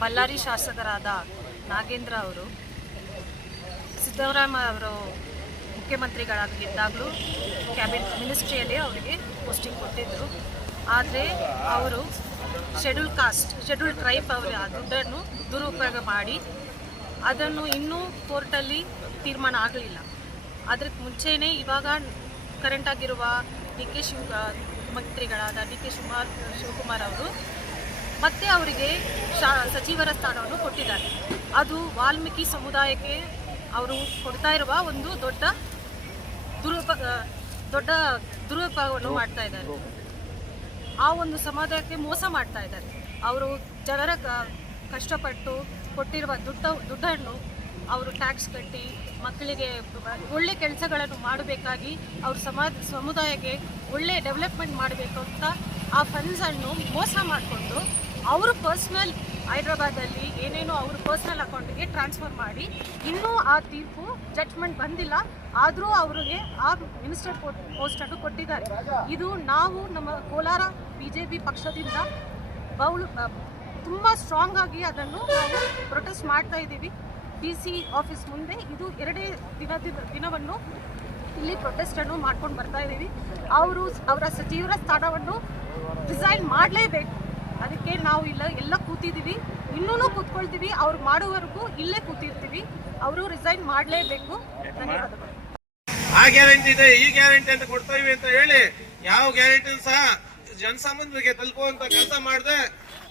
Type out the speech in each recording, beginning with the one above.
ಬಳ್ಳಾರಿ ಶಾಸಕರಾದ ನಾಗೇಂದ್ರ ಅವರು ಸಿದ್ದರಾಮಯ್ಯ ಅವರು ಮುಖ್ಯಮಂತ್ರಿಗಳಾಗಿದ್ದಾಗಲೂ ಕ್ಯಾಬಿನೆಟ್ ಮಿನಿಸ್ಟ್ರಿಯಲ್ಲಿ ಅವರಿಗೆ ಪೋಸ್ಟಿಂಗ್ ಕೊಟ್ಟಿದ್ದರು. ಆದರೆ ಅವರು ಶೆಡ್ಯೂಲ್ ಟ್ರೈಬ್ ಅವರ ದುಡ್ಡನ್ನು ದುರುಪಯೋಗ ಮಾಡಿ ಅದನ್ನು ಇನ್ನೂ ಕೋರ್ಟಲ್ಲಿ ತೀರ್ಮಾನ ಆಗಲಿಲ್ಲ. ಅದಕ್ಕೆ ಮುಂಚೆಯೇ ಇವಾಗ ಕರೆಂಟಾಗಿರುವ ಮುಖ್ಯಮಂತ್ರಿಗಳಾದ ಡಿ ಕೆ ಶಿವಕುಮಾರ್ ಅವರು ಮತ್ತೆ ಅವರಿಗೆ ಸಚಿವರ ಸ್ಥಾನವನ್ನು ಕೊಟ್ಟಿದ್ದಾರೆ. ಅದು ವಾಲ್ಮೀಕಿ ಸಮುದಾಯಕ್ಕೆ ಅವರು ಕೊಡ್ತಾ ಇರುವ ಒಂದು ದೊಡ್ಡ ದುರುಪಯೋಗವನ್ನು ಮಾಡ್ತಾ ಇದ್ದಾರೆ. ಆ ಒಂದು ಸಮುದಾಯಕ್ಕೆ ಮೋಸ ಮಾಡ್ತಾ ಇದ್ದಾರೆ. ಅವರು ಜನರ ಕಷ್ಟಪಟ್ಟು ಕೊಟ್ಟಿರುವ ದುಡ್ಡನ್ನು ಅವರು ಟ್ಯಾಕ್ಸ್ ಕಟ್ಟಿ ಮಕ್ಕಳಿಗೆ ಒಳ್ಳೆ ಕೆಲಸಗಳನ್ನು ಮಾಡಬೇಕಾಗಿ ಅವ್ರ ಸಮುದಾಯಕ್ಕೆ ಒಳ್ಳೆ ಡೆವಲಪ್ಮೆಂಟ್ ಮಾಡಬೇಕು ಅಂತ ಆ ಫಂಡ್ಸನ್ನು ಮೋಸ ಮಾಡಿಕೊಂಡು ಅವರು ಪರ್ಸ್ನಲ್ ಹೈದ್ರಾಬಾದಲ್ಲಿ ಏನೇನೋ ಅವ್ರ ಪರ್ಸ್ನಲ್ ಅಕೌಂಟಿಗೆ ಟ್ರಾನ್ಸ್ಫರ್ ಮಾಡಿ ಇನ್ನೂ ಆ ತೀರ್ಪು ಜಡ್ಜ್ಮೆಂಟ್ ಬಂದಿಲ್ಲ. ಆದರೂ ಅವರಿಗೆ ಆ ಮಿನಿಸ್ಟರ್ ಪೋಸ್ಟನ್ನು ಕೊಟ್ಟಿದ್ದಾರೆ. ಇದು ನಾವು ನಮ್ಮ ಕೋಲಾರ BJP ಪಕ್ಷದಿಂದ ತುಂಬ ಸ್ಟ್ರಾಂಗ್ ಆಗಿ ಅದನ್ನು ನಾವು ಪ್ರೊಟೆಸ್ಟ್ ಮಾಡ್ತಾ ಇದ್ದೀವಿ. DC ಆಫೀಸ್ ಮುಂದೆ ಇದು 2ನೇ ದಿನವನ್ನು ಇಲ್ಲಿ ಪ್ರೊಟೆಸ್ಟನ್ನು ಮಾಡ್ಕೊಂಡು ಬರ್ತಾ ಇದ್ದೀವಿ. ಅವರ ಸಚಿವರ ಸ್ಥಾನವನ್ನು ರಿಸೈನ್ ಮಾಡಲೇಬೇಕು. ಅದಕ್ಕೆ ನಾವು ಎಲ್ಲ ಕೂತಿದ್ದೀವಿ, ಇನ್ನೂ ಕೂತ್ಕೊಳ್ತೀವಿ. ಅವ್ರು ಮಾಡುವವರೆಗೂ ಇಲ್ಲೇ ಕೂತಿರ್ತೀವಿ. ಅವರು ರಿಸೈನ್ ಮಾಡಲೇಬೇಕು. ಧನ್ಯವಾದಗಳು. ಆ ಗ್ಯಾರಂಟಿ ಇದೆ, ಈ ಗ್ಯಾರಂಟಿ ಅಂತ ಕೊಡ್ತಾ ಇವಿ ಅಂತ ಹೇಳಿ ಯಾವ ಗ್ಯಾರಂಟಿ ಸಹ ಜನಸಾಮಾನ್ಯರಿಗೆ ತಲುಪುವಂತ ಕೆಲಸ ಮಾಡದೆ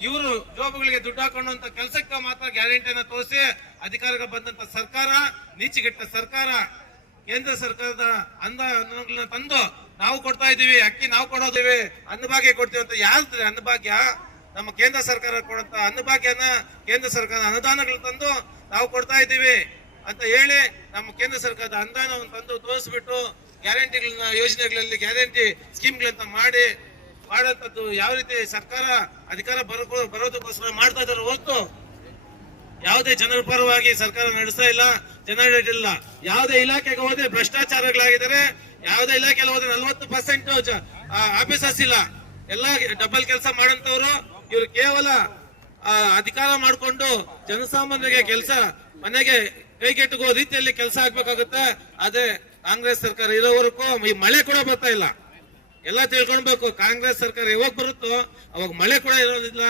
ಇವರು ಜೋಬುಗಳಿಗೆ ದುಡ್ಡು ಹಾಕೊಳ್ಳುವಂತ ಕೆಲಸಕ್ಕೆ ಮಾತ್ರ ಗ್ಯಾರಂಟಿಯನ್ನು ತೋರಿಸಿ ಅಧಿಕಾರಕ್ಕೆ ಬಂದಂತ ಸರ್ಕಾರ, ನೀಚಿಗೆಟ್ಟ ಸರ್ಕಾರ, ಕೇಂದ್ರ ಸರ್ಕಾರದ ಅನುದಾನಗಳನ್ನ ತಂದು ನಾವು ಕೊಡ್ತಾ ಇದೀವಿ, ಅಕ್ಕಿ ನಾವು ಕೊಡೋದಿವಿ, ಅನ್ನಭಾಗ್ಯ ಕೊಡ್ತೀವಿ ಅಂತ ಯಾವ್ದು ಅನ್ನಭಾಗ್ಯ? ನಮ್ಮ ಕೇಂದ್ರ ಸರ್ಕಾರ ಕೊಡಂತ ಅನ್ನಭಾಗ್ಯನ ಕೇಂದ್ರ ಸರ್ಕಾರದ ಅನುದಾನಗಳು ತಂದು ನಾವು ಕೊಡ್ತಾ ಇದ್ದೀವಿ ಅಂತ ಹೇಳಿ ನಮ್ಮ ಕೇಂದ್ರ ಸರ್ಕಾರದ ಅನುದಾನವನ್ನು ತಂದು ತೋರಿಸ್ಬಿಟ್ಟು ಗ್ಯಾರಂಟಿಗಳನ್ನ ಯೋಜನೆಗಳಲ್ಲಿ ಗ್ಯಾರಂಟಿ ಸ್ಕೀಮ್ಗಳಂತ ಮಾಡಂತದ್ದು ಯಾವ ರೀತಿ ಸರ್ಕಾರ ಅಧಿಕಾರ ಬರೋದಕ್ಕೋಸ್ಕರ ಮಾಡ್ತಾ ಇದಾರೆ ಹೊರತು ಯಾವುದೇ ಜನರ ಪರವಾಗಿ ಸರ್ಕಾರ ನಡೆಸ್ತಾ ಇಲ್ಲ, ಜನರಿಲ್ಲ. ಯಾವುದೇ ಇಲಾಖೆಗೆ ಹೋದ್ರೆ ಭ್ರಷ್ಟಾಚಾರಗಳಾಗಿದ್ದಾರೆ. ಯಾವುದೇ ಇಲಾಖೆಯಲ್ಲಿ ಹೋದ್ರೆ 40% ಆಫೀಸರ್ಸ್ ಇಲ್ಲ. ಎಲ್ಲ ಡಬಲ್ ಕೆಲಸ ಮಾಡಂತವ್ರು. ಇವ್ರು ಕೇವಲ ಅಧಿಕಾರ ಮಾಡಿಕೊಂಡು ಜನಸಾಮಾನ್ಯರಿಗೆ ಕೆಲಸ ಮನೆಗೆ ಕೈಗೆಟುಕುವ ರೀತಿಯಲ್ಲಿ ಕೆಲಸ ಆಗ್ಬೇಕಾಗುತ್ತೆ. ಆದ್ರೆ ಕಾಂಗ್ರೆಸ್ ಸರ್ಕಾರ ಇರೋವರೆಗೂ ಈ ಮಳೆ ಕೂಡ ಬರ್ತಾ ಇಲ್ಲ. ಎಲ್ಲ ತಿಳ್ಕೊಳ್ಬೇಕು, ಕಾಂಗ್ರೆಸ್ ಸರ್ಕಾರ ಯಾವಾಗ ಬರುತ್ತೋ ಅವಾಗ ಮಳೆ ಕೂಡ ಇರೋದಿಲ್ಲ.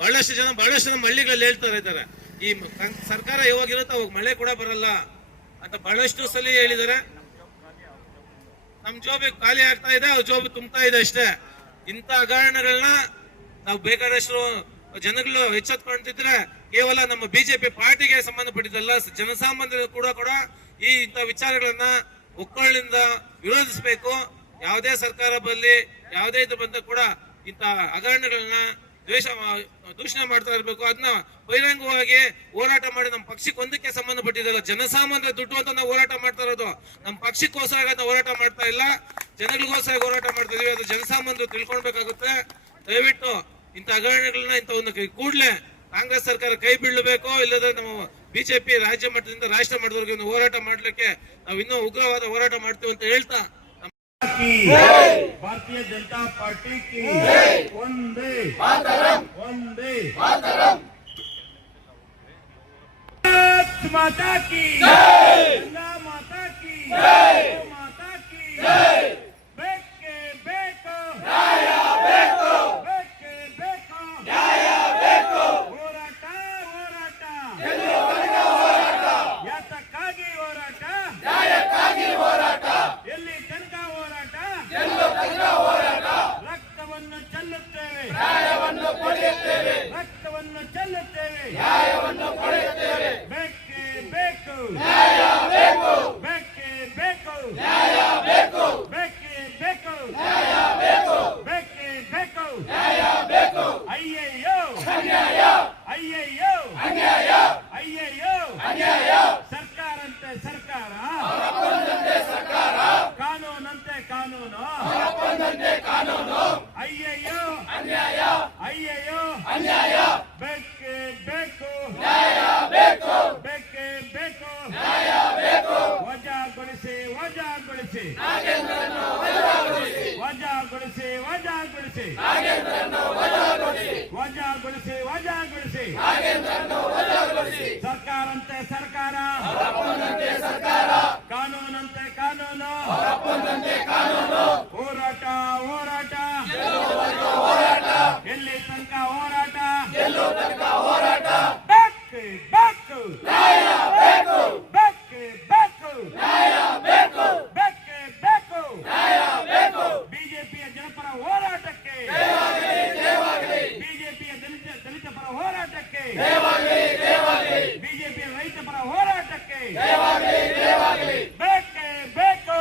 ಬಹಳಷ್ಟು ಜನ ಹಳ್ಳಿಗಳಲ್ಲಿ ಹೇಳ್ತಾ ಇದ್ದಾರೆ, ಈ ಸರ್ಕಾರ ಯಾವಾಗ ಇರುತ್ತೋ ಅವಾಗ ಮಳೆ ಕೂಡ ಬರಲ್ಲ ಅಂತ ಬಹಳಷ್ಟು ಸಲ ಹೇಳಿದ್ದಾರೆ. ನಮ್ ಜೋಬ್ ಖಾಲಿ ಆಗ್ತಾ ಇದೆ, ಅವ್ರ ಜೋಬ್ ತುಂಬ್ತಾ ಇದೆ ಅಷ್ಟೇ. ಇಂಥ ಹಗರಣಗಳನ್ನ ನಾವು ಬೇಕಾದಷ್ಟು ಜನಗಳು ಎಚ್ಚೆತ್ಕೊಂತಿದ್ರೆ ಕೇವಲ ನಮ್ಮ BJP ಪಾರ್ಟಿಗೆ ಸಂಬಂಧಪಟ್ಟಿದ್ದಲ್ಲ, ಜನಸಾಮಾನ್ಯರು ಕೂಡ ಈ ಇಂಥ ವಿಚಾರಗಳನ್ನ ಒಕ್ಕಲಿನಿಂದ ವಿರೋಧಿಸಬೇಕು. ಯಾವುದೇ ಸರ್ಕಾರ ಬರಲಿ, ಯಾವುದೇ ಇದು ಬಂದ ಕೂಡ ಇಂಥ ಹಗರಣಗಳನ್ನ ದೂಷಣೆ ಮಾಡ್ತಾ ಇರ್ಬೇಕು. ಅದನ್ನ ಬಹಿರಂಗವಾಗಿ ಹೋರಾಟ ಮಾಡಿ ನಮ್ಮ ಪಕ್ಷಕ್ಕೆ ಒಂದಕ್ಕೆ ಸಂಬಂಧಪಟ್ಟಿದ್ದಲ್ಲ, ಜನಸಾಮಾನ್ಯರ ದುಡ್ಡು ಅಂತ ನಾವು ಹೋರಾಟ ಮಾಡ್ತಾ ಇರೋದು. ನಮ್ಮ ಪಕ್ಷಕ್ಕೋಸ್ಕರ ಹೋರಾಟ ಮಾಡ್ತಾ ಇಲ್ಲ, ಜನಗಳಿಗೋಸ್ಕರ ಹೋರಾಟ ಮಾಡ್ತಾ ಇದೀವಿ. ಅದು ಜನಸಾಮಾನ್ಯರು ತಿಳ್ಕೊಳ್ಬೇಕಾಗುತ್ತೆ. ದಯವಿಟ್ಟು ಇಂಥ ಹಗರಣಗಳನ್ನ ಇಂಥ ಒಂದು ಕೂಡಲೇ ಕಾಂಗ್ರೆಸ್ ಸರ್ಕಾರ ಕೈ ಬೀಳಬೇಕು. ಇಲ್ಲದ್ರೆ ನಮ್ಮ BJP ರಾಜ್ಯ ಮಟ್ಟದಿಂದ ರಾಷ್ಟ್ರ ಮಟ್ಟದವರೆಗೆ ಹೋರಾಟ ಮಾಡ್ಲಿಕ್ಕೆ ನಾವು ಇನ್ನೂ ಉಗ್ರವಾದ ಹೋರಾಟ ಮಾಡ್ತೀವಿ ಅಂತ ಹೇಳ್ತಾ भारतीय जनता पार्टी की वंदे मातरम, वंदे मातरम। माता की जय, माता की जय, माता की जय। बेके बेको न्याया बेको, बेके बेको न्याया बेको। ಹೋರಾಟ ಹೋರಾಟ ಎಲ್ಲವರೆಗೂ ಹೋರಾಟ, ಯಾತಕ್ಕಾಗಿ ಹೋರಾಟ? ನ್ಯಾಯಕ್ಕಾಗಿ ಹೋರಾಟ. ಎಲ್ಲಿ ತನಕ ಹೋರಾಟ? ಎಲ್ಲೋ ತನಕ ಹೋರಾಟ. ರಕ್ತವನ್ನು ಚೆಲ್ಲುತ್ತೇವೆ, ನ್ಯಾಯವನ್ನು ಪಡೆಯುತ್ತೇವೆ. ರಕ್ತವನ್ನು ಚೆಲ್ಲುತ್ತೇವೆ, ನ್ಯಾಯವನ್ನು ಪಡೆಯುತ್ತೇವೆ. ಬೇಕೇ ಬೇಕು ನ್ಯಾಯ ಬೇಕು. ಕಾನೂನಂತೆ ಕಾನೂನು ಅಯ್ಯಯ್ಯೋ ಅಯ್ಯಯ್ಯೋ ಬೇಕೇ ಬೇಕು ಬೇಕೇ ಬೇಕು ವಜಾಗೊಳಿಸಿ ವಜಾಗೊಳಿಸಿ ವಜಾಗೊಳಿಸಿ ವಜಾಗೊಳಿಸಿ ವಜಾಗೊಳಿಸಿ ವಜಾಗೊಳಿಸಿ ಸರ್ಕಾರಂತೆ ಸರ್ಕಾರ ಕಾನೂನಂತೆ ಕಾನೂನು ಹೋರಾಟ ಹೋರಾಟ ಎಲ್ಲಿ ತನಕ ಹೋರಾಟ ಬೇಕು ಬೇಕು ಬೇಕು ಬೇಕು ಬೇಕೇ ಬೇಕು ಬಿಜೆಪಿಯ ಜನಪರ ಹೋರಾಟಕ್ಕೆ ಬಿಜೆಪಿಯ ದಲಿತ ಪರ ಹೋರಾಟಕ್ಕೆ ಬಿಜೆಪಿಯ ರೈತ ಪರ ಹೋರಾಟಕ್ಕೆ ಬೇಕೇ ಬೇಕು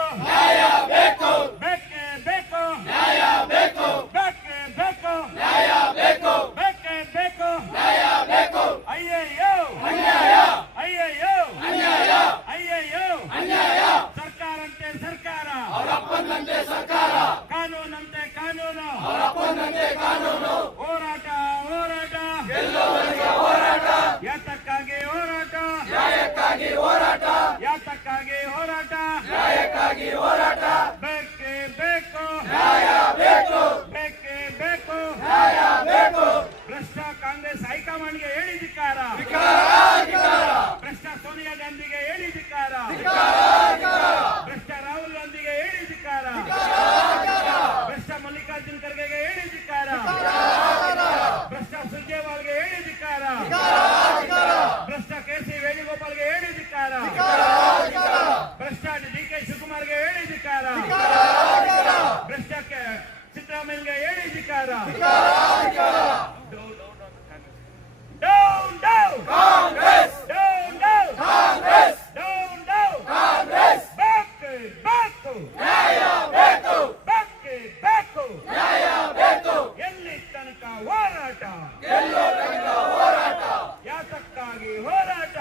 ಬೇಕೇ ಬೇಕು ಬೇಕೇ ಬೇಕು ಬೇಕೇ ಬೇಕು ಅಯ್ಯಯ್ಯೋ ಅಯ್ಯಯ್ಯೋ ಅಯ್ಯಯ್ಯೋ ಸರ್ಕಾರಂತೆ ಸರ್ಕಾರ ಕಾನೂನಂತೆ ಕಾನೂನು ಹೋರಾಟ ಹೋರಾಟ ಯಾತಕ್ಕಾಗಿ ಹೋರಾಟ ಯಾತಕ್ಕಾಗಿ ಹೋರಾಟ ಬೇಕೇ ಬೇಕು ಬೇಕೇ ಬೇಕು ಭ್ರಷ್ಟ ಕಾಂಗ್ರೆಸ್ ಹೈಕಮಾಂಡ್ಗೆ ಹೇಳಿದಿಕ್ಕಾರ ಭ್ರಷ್ಟ ಸೋನಿಯಾ ಗಾಂಧಿಗೆ ಹೇಳಿದಿಕ್ಕಾರ ಭ್ರಷ್ಟ ರಾಹುಲ್ ಗಾಂಧಿಗೆ ಹೇಳಿದಿಕ್ಕಾರ ಭ್ರಷ್ಟ ಮಲ್ಲಿಕಾರ್ಜುನ್ ಖರ್ಗೆಗೆ ಹೇಳಿದಿಕ್ಕಾರ ಭ್ರಷ್ಟ ಸುರ್ಜೇವಾಲ್ಗೆ ಹೇಳಿದಿಕ್ಕಾರ ಭ್ರಷ್ಟ ಕೆ.ಸಿ. ವೇಣುಗೋಪಾಲ್ಗೆ ಹೇಳಿದಿಕ್ಕಾರ ಭ್ರಷ್ಟ ಡಿ.ಕೆ. ಶಿವಕುಮಾರ್ಗೆ ಹೇಳಿದಿಕ್ಕಾರ ಭ್ರಷ್ಟ ಸಿದ್ದರಾಮಯ್ಯಗೆ ಹೇಳಿದಿಕ್ಕಾರ down down Congress down down Congress down down Congress ಬೇಕೇ ಬೇಕು ಬೇಕೇ ಬೇಕು ಎಲ್ಲಿ ತನಕ ಹೋರಾಟ ಯಾತಕ್ಕಾಗಿ ಹೋರಾಟ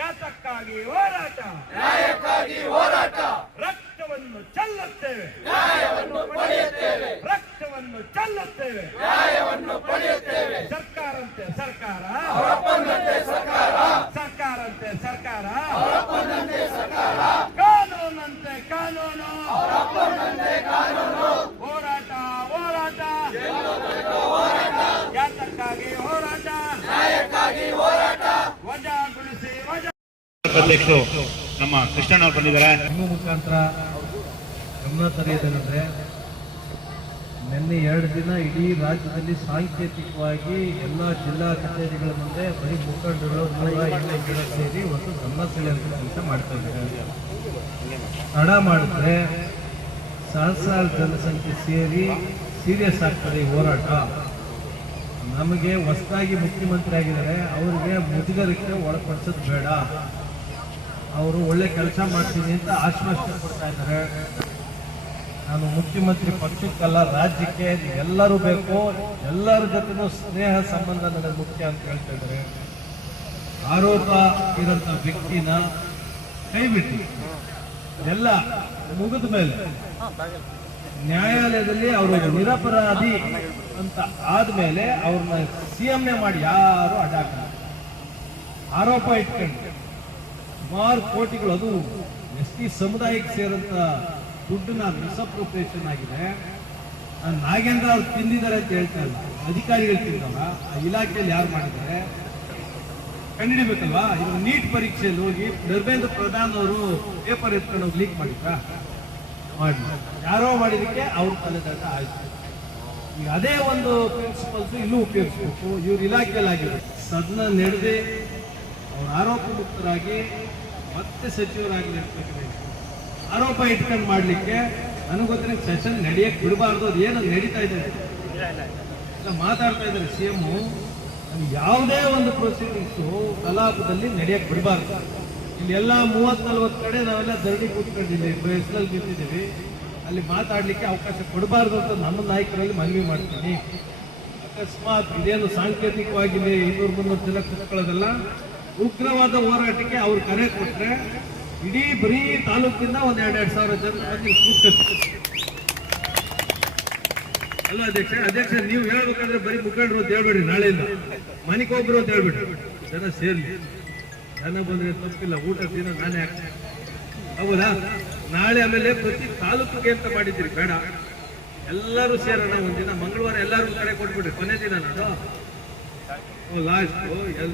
ಯಾತಕ್ಕಾಗಿ ಹೋರಾಟ ರಕ್ತವನ್ನು ಚೆಲ್ಲುತ್ತೇವೆ ರಕ್ತವನ್ನು ಚೆಲ್ಲುತ್ತೇವೆ ಸರ್ಕಾರಂತೆ ಸರ್ಕಾರ ಸರ್ಕಾರಂತೆ ಸರ್ಕಾರ ಕಾನೂನಂತೆ ಕಾನೂನು ಹೋರಾಟ ಹೋರಾಟ ಯಾತಕ್ಕಾಗಿ ಹೋರಾಟ ವಜಾಗೊಳಿಸಿ ವಜಾ ಅಧ್ಯಕ್ಷರು ನಮ್ಮ ಕೃಷ್ಣಣ್ಣವ್ರು ಬಂದಿದ್ದಾರೆ. ನಿಮ್ಮ ಮುಖಾಂತರ ಗಮನ ತರೆಯೋದೇನೆಂದರೆ ನಿನ್ನೆ 2 ದಿನ ಇಡೀ ರಾಜ್ಯದಲ್ಲಿ ಸಾಂಕೇತಿಕವಾಗಿ ಎಲ್ಲ ಜಿಲ್ಲಾ ಕಚೇರಿಗಳ ಮುಂದೆ ಬರೀ ಮುಖಂಡರು 180 ಜನ ಸೇರಿ ಒಂದು ಗಮನ ಸೆಳೆಯುವಂಥ ಕೆಲಸ ಮಾಡ್ತಾ ಇದ್ದಾರೆ. ತಡ ಮಾಡಿದ್ರೆ ಸಹಸ್ರಾರು ಜನಸಂಖ್ಯೆ ಸೇರಿ ಸೀರಿಯಸ್ ಆಗ್ತದೆ ಈ ಹೋರಾಟ. ನಮಗೆ ಹೊಸದಾಗಿ ಮುಖ್ಯಮಂತ್ರಿ ಆಗಿದ್ದಾರೆ, ಅವರಿಗೆ ಮುಜುಗರಕ್ಕೆ ಒಳಪಡಿಸೋದು ಬೇಡ. ಅವರು ಒಳ್ಳೆ ಕೆಲಸ ಮಾಡ್ತೀನಿ ಅಂತ ಆಶ್ವಾಸನೆ ಕೊಡ್ತಾ ಇದ್ದಾರೆ. ನಾನು ಮುಖ್ಯಮಂತ್ರಿ ಪಕ್ಷಕ್ಕಲ್ಲ, ರಾಜ್ಯಕ್ಕೆ ಎಲ್ಲರೂ ಬೇಕು, ಎಲ್ಲರ ಜೊತೆನೂ ಸ್ನೇಹ ಸಂಬಂಧ ನನಗೆ ಮುಖ್ಯ ಅಂತ ಹೇಳ್ತಾ ಇದ್ದಾರೆ. ಆರೋಪ ಇರೋಂಥ ವ್ಯಕ್ತಿನ ಕೈಬಿಟ್ಟು ಎಲ್ಲ ಮುಗಿದ ಮೇಲೆ ನ್ಯಾಯಾಲಯದಲ್ಲಿ ಅವರು ನಿರಪರಾಧಿ ಅಂತ ಆದ್ಮೇಲೆ ಅವ್ರನ್ನ ಸಿಎಂನೇ ಮಾಡಿ ಯಾರು ಅಡ್ಡಾಕಲ್ಲ. ಆರೋಪ ಇಟ್ಕೊಂಡು ಸುಮಾರು ಕೋಟಿಗಳು, ಅದು ಎಸ್.ಟಿ. ಸಮುದಾಯಕ್ಕೆ ಸೇರಂತ ದುಡ್ಡನ್ನ ಮಿಸ್ಅಪ್ರೋಪ್ರಿಯೇಷನ್ ಆಗಿದೆ. ನಾಗೇಂದ್ರ ಅವ್ರು ತಿಂದಿದ್ದಾರೆ ಅಂತ ಹೇಳ್ತಾ ಇಲ್ಲ, ಅಧಿಕಾರಿಗಳು ತಿಂದವ. ಆ ಇಲಾಖೆಯಲ್ಲಿ ಯಾರು ಮಾಡಿದ್ದಾರೆ ಕಂಡುಹಿಡಿಬೇಕಲ್ವಾ. ಇವಾಗ ನೀಟ್ ಪರೀಕ್ಷೆಯಲ್ಲಿ ಹೋಗಿ ಧರ್ಮೇಂದ್ರ ಪ್ರಧಾನ್ ಅವರು ಪೇಪರ್ ಎತ್ಕೊಂಡು ಹೋಗಿ ಲೀಕ್ ಮಾಡಿದ್ರ ಮಾಡಿ, ಯಾರೋ ಮಾಡಿದಕ್ಕೆ ಅವ್ರ ತಲೆದಂಡ ಆಯ್ತು. ಈಗ ಅದೇ ಒಂದು ಪ್ರಿನ್ಸಿಪಲ್ಸ್ ಇಲ್ಲೂ ಉಪಯೋಗಿಸ್ಬೇಕು. ಇವ್ರ ಇಲಾಖೆಯಲ್ಲಿ ಆಗಿದೆ. ಸದನ ನಡೆದೇ ಅವ್ರ ಆರೋಪ ಮುಕ್ತರಾಗಿ ಮತ್ತೆ ಸಚಿವರಾಗಲಿ ಆರೋಪ ಇಟ್ಕೊಂಡು ಮಾಡ್ಲಿಕ್ಕೆ ನನಗೆ ಗೊತ್ತಿರೋ ಸೆಷನ್ ನಡೆಯಕ್ಕೆ ಬಿಡಬಾರ್ದು. ಅದು ಏನೋ ನಡೀತಾ ಇದೆ ಎಲ್ಲ ಮಾತಾಡ್ತಾ ಇದ್ದಾರೆ ಸಿಎಂ. ಯಾವುದೇ ಒಂದು ಪ್ರೊಸೀಡಿಂಗ್ಸು ಕಲಾಪದಲ್ಲಿ ನಡೆಯಕ್ಕೆ ಬಿಡಬಾರ್ದು. ಇಲ್ಲಿ ಎಲ್ಲ 30-40 ಕಡೆ ನಾವೆಲ್ಲ ಧರಣಿ ಕೂತ್ಕೊಂಡಿದ್ದೀವಿ, ಬಯಸಲ್ಲಿ ನಿಂತಿದ್ದೀವಿ. ಅಲ್ಲಿ ಮಾತಾಡ್ಲಿಕ್ಕೆ ಅವಕಾಶ ಕೊಡಬಾರ್ದು ಅಂತ ನಮ್ಮ ನಾಯಕರಲ್ಲಿ ಮನವಿ ಮಾಡ್ತೀನಿ. ಅಕಸ್ಮಾತ್ ಇದೇನು ಸಾಂಕೇತಿಕವಾಗಿ 200-300 ಜನ ಕೂತ್ಕೊಳ್ಳೋದಲ್ಲ, ಉಗ್ರವಾದ ಹೋರಾಟಕ್ಕೆ ಅವ್ರು ಕರೆ ಕೊಟ್ರೆ ಇಡೀ ಬರೀ ತಾಲೂಕಿಂದ ಒಂದ್ 2,000 ಜನ ಬಂದು ಇಲ್ಲಿ ಕೂತ್ಕೊಳ್ತಾರೆ. ಅಲ್ಲ ಅಧ್ಯಕ್ಷ ನೀವು ಹೇಳ್ಬೇಕಾದ್ರೆ ಬರೀ ಮುಖಂಡರು ಅಂತ ಹೇಳ್ಬೇಡ್ರಿ, ನಾಳೆಯಿಂದ ಮನೆಗೊಬ್ರು ಅಂತ ಹೇಳ್ಬಿಡ್ರಿ, ಜನ ಸೇರ್ಲಿ. ಜನ ಬಂದ್ರೆ ತಪ್ಪಿಲ್ಲ, ಊಟ ದಿನ ನಾನೇ ಹಾಕ್ತೀನಿ, ಹೌದಾ? ನಾಳೆ ಆಮೇಲೆ ಪ್ರತಿ ತಾಲೂಕಿಗೆ ಅಂತ ಮಾಡಿದ್ದೀರಿ, ಬೇಡ ಎಲ್ಲರೂ ಸೇರೋಣ ಒಂದಿನ, ಮಂಗಳವಾರ ಎಲ್ಲರೂ ಕಡೆ ಕೊಟ್ಬಿಡ್ರಿ, ಕೊನೆ ದಿನ ನಾನು ಲಾಸ್ಟ್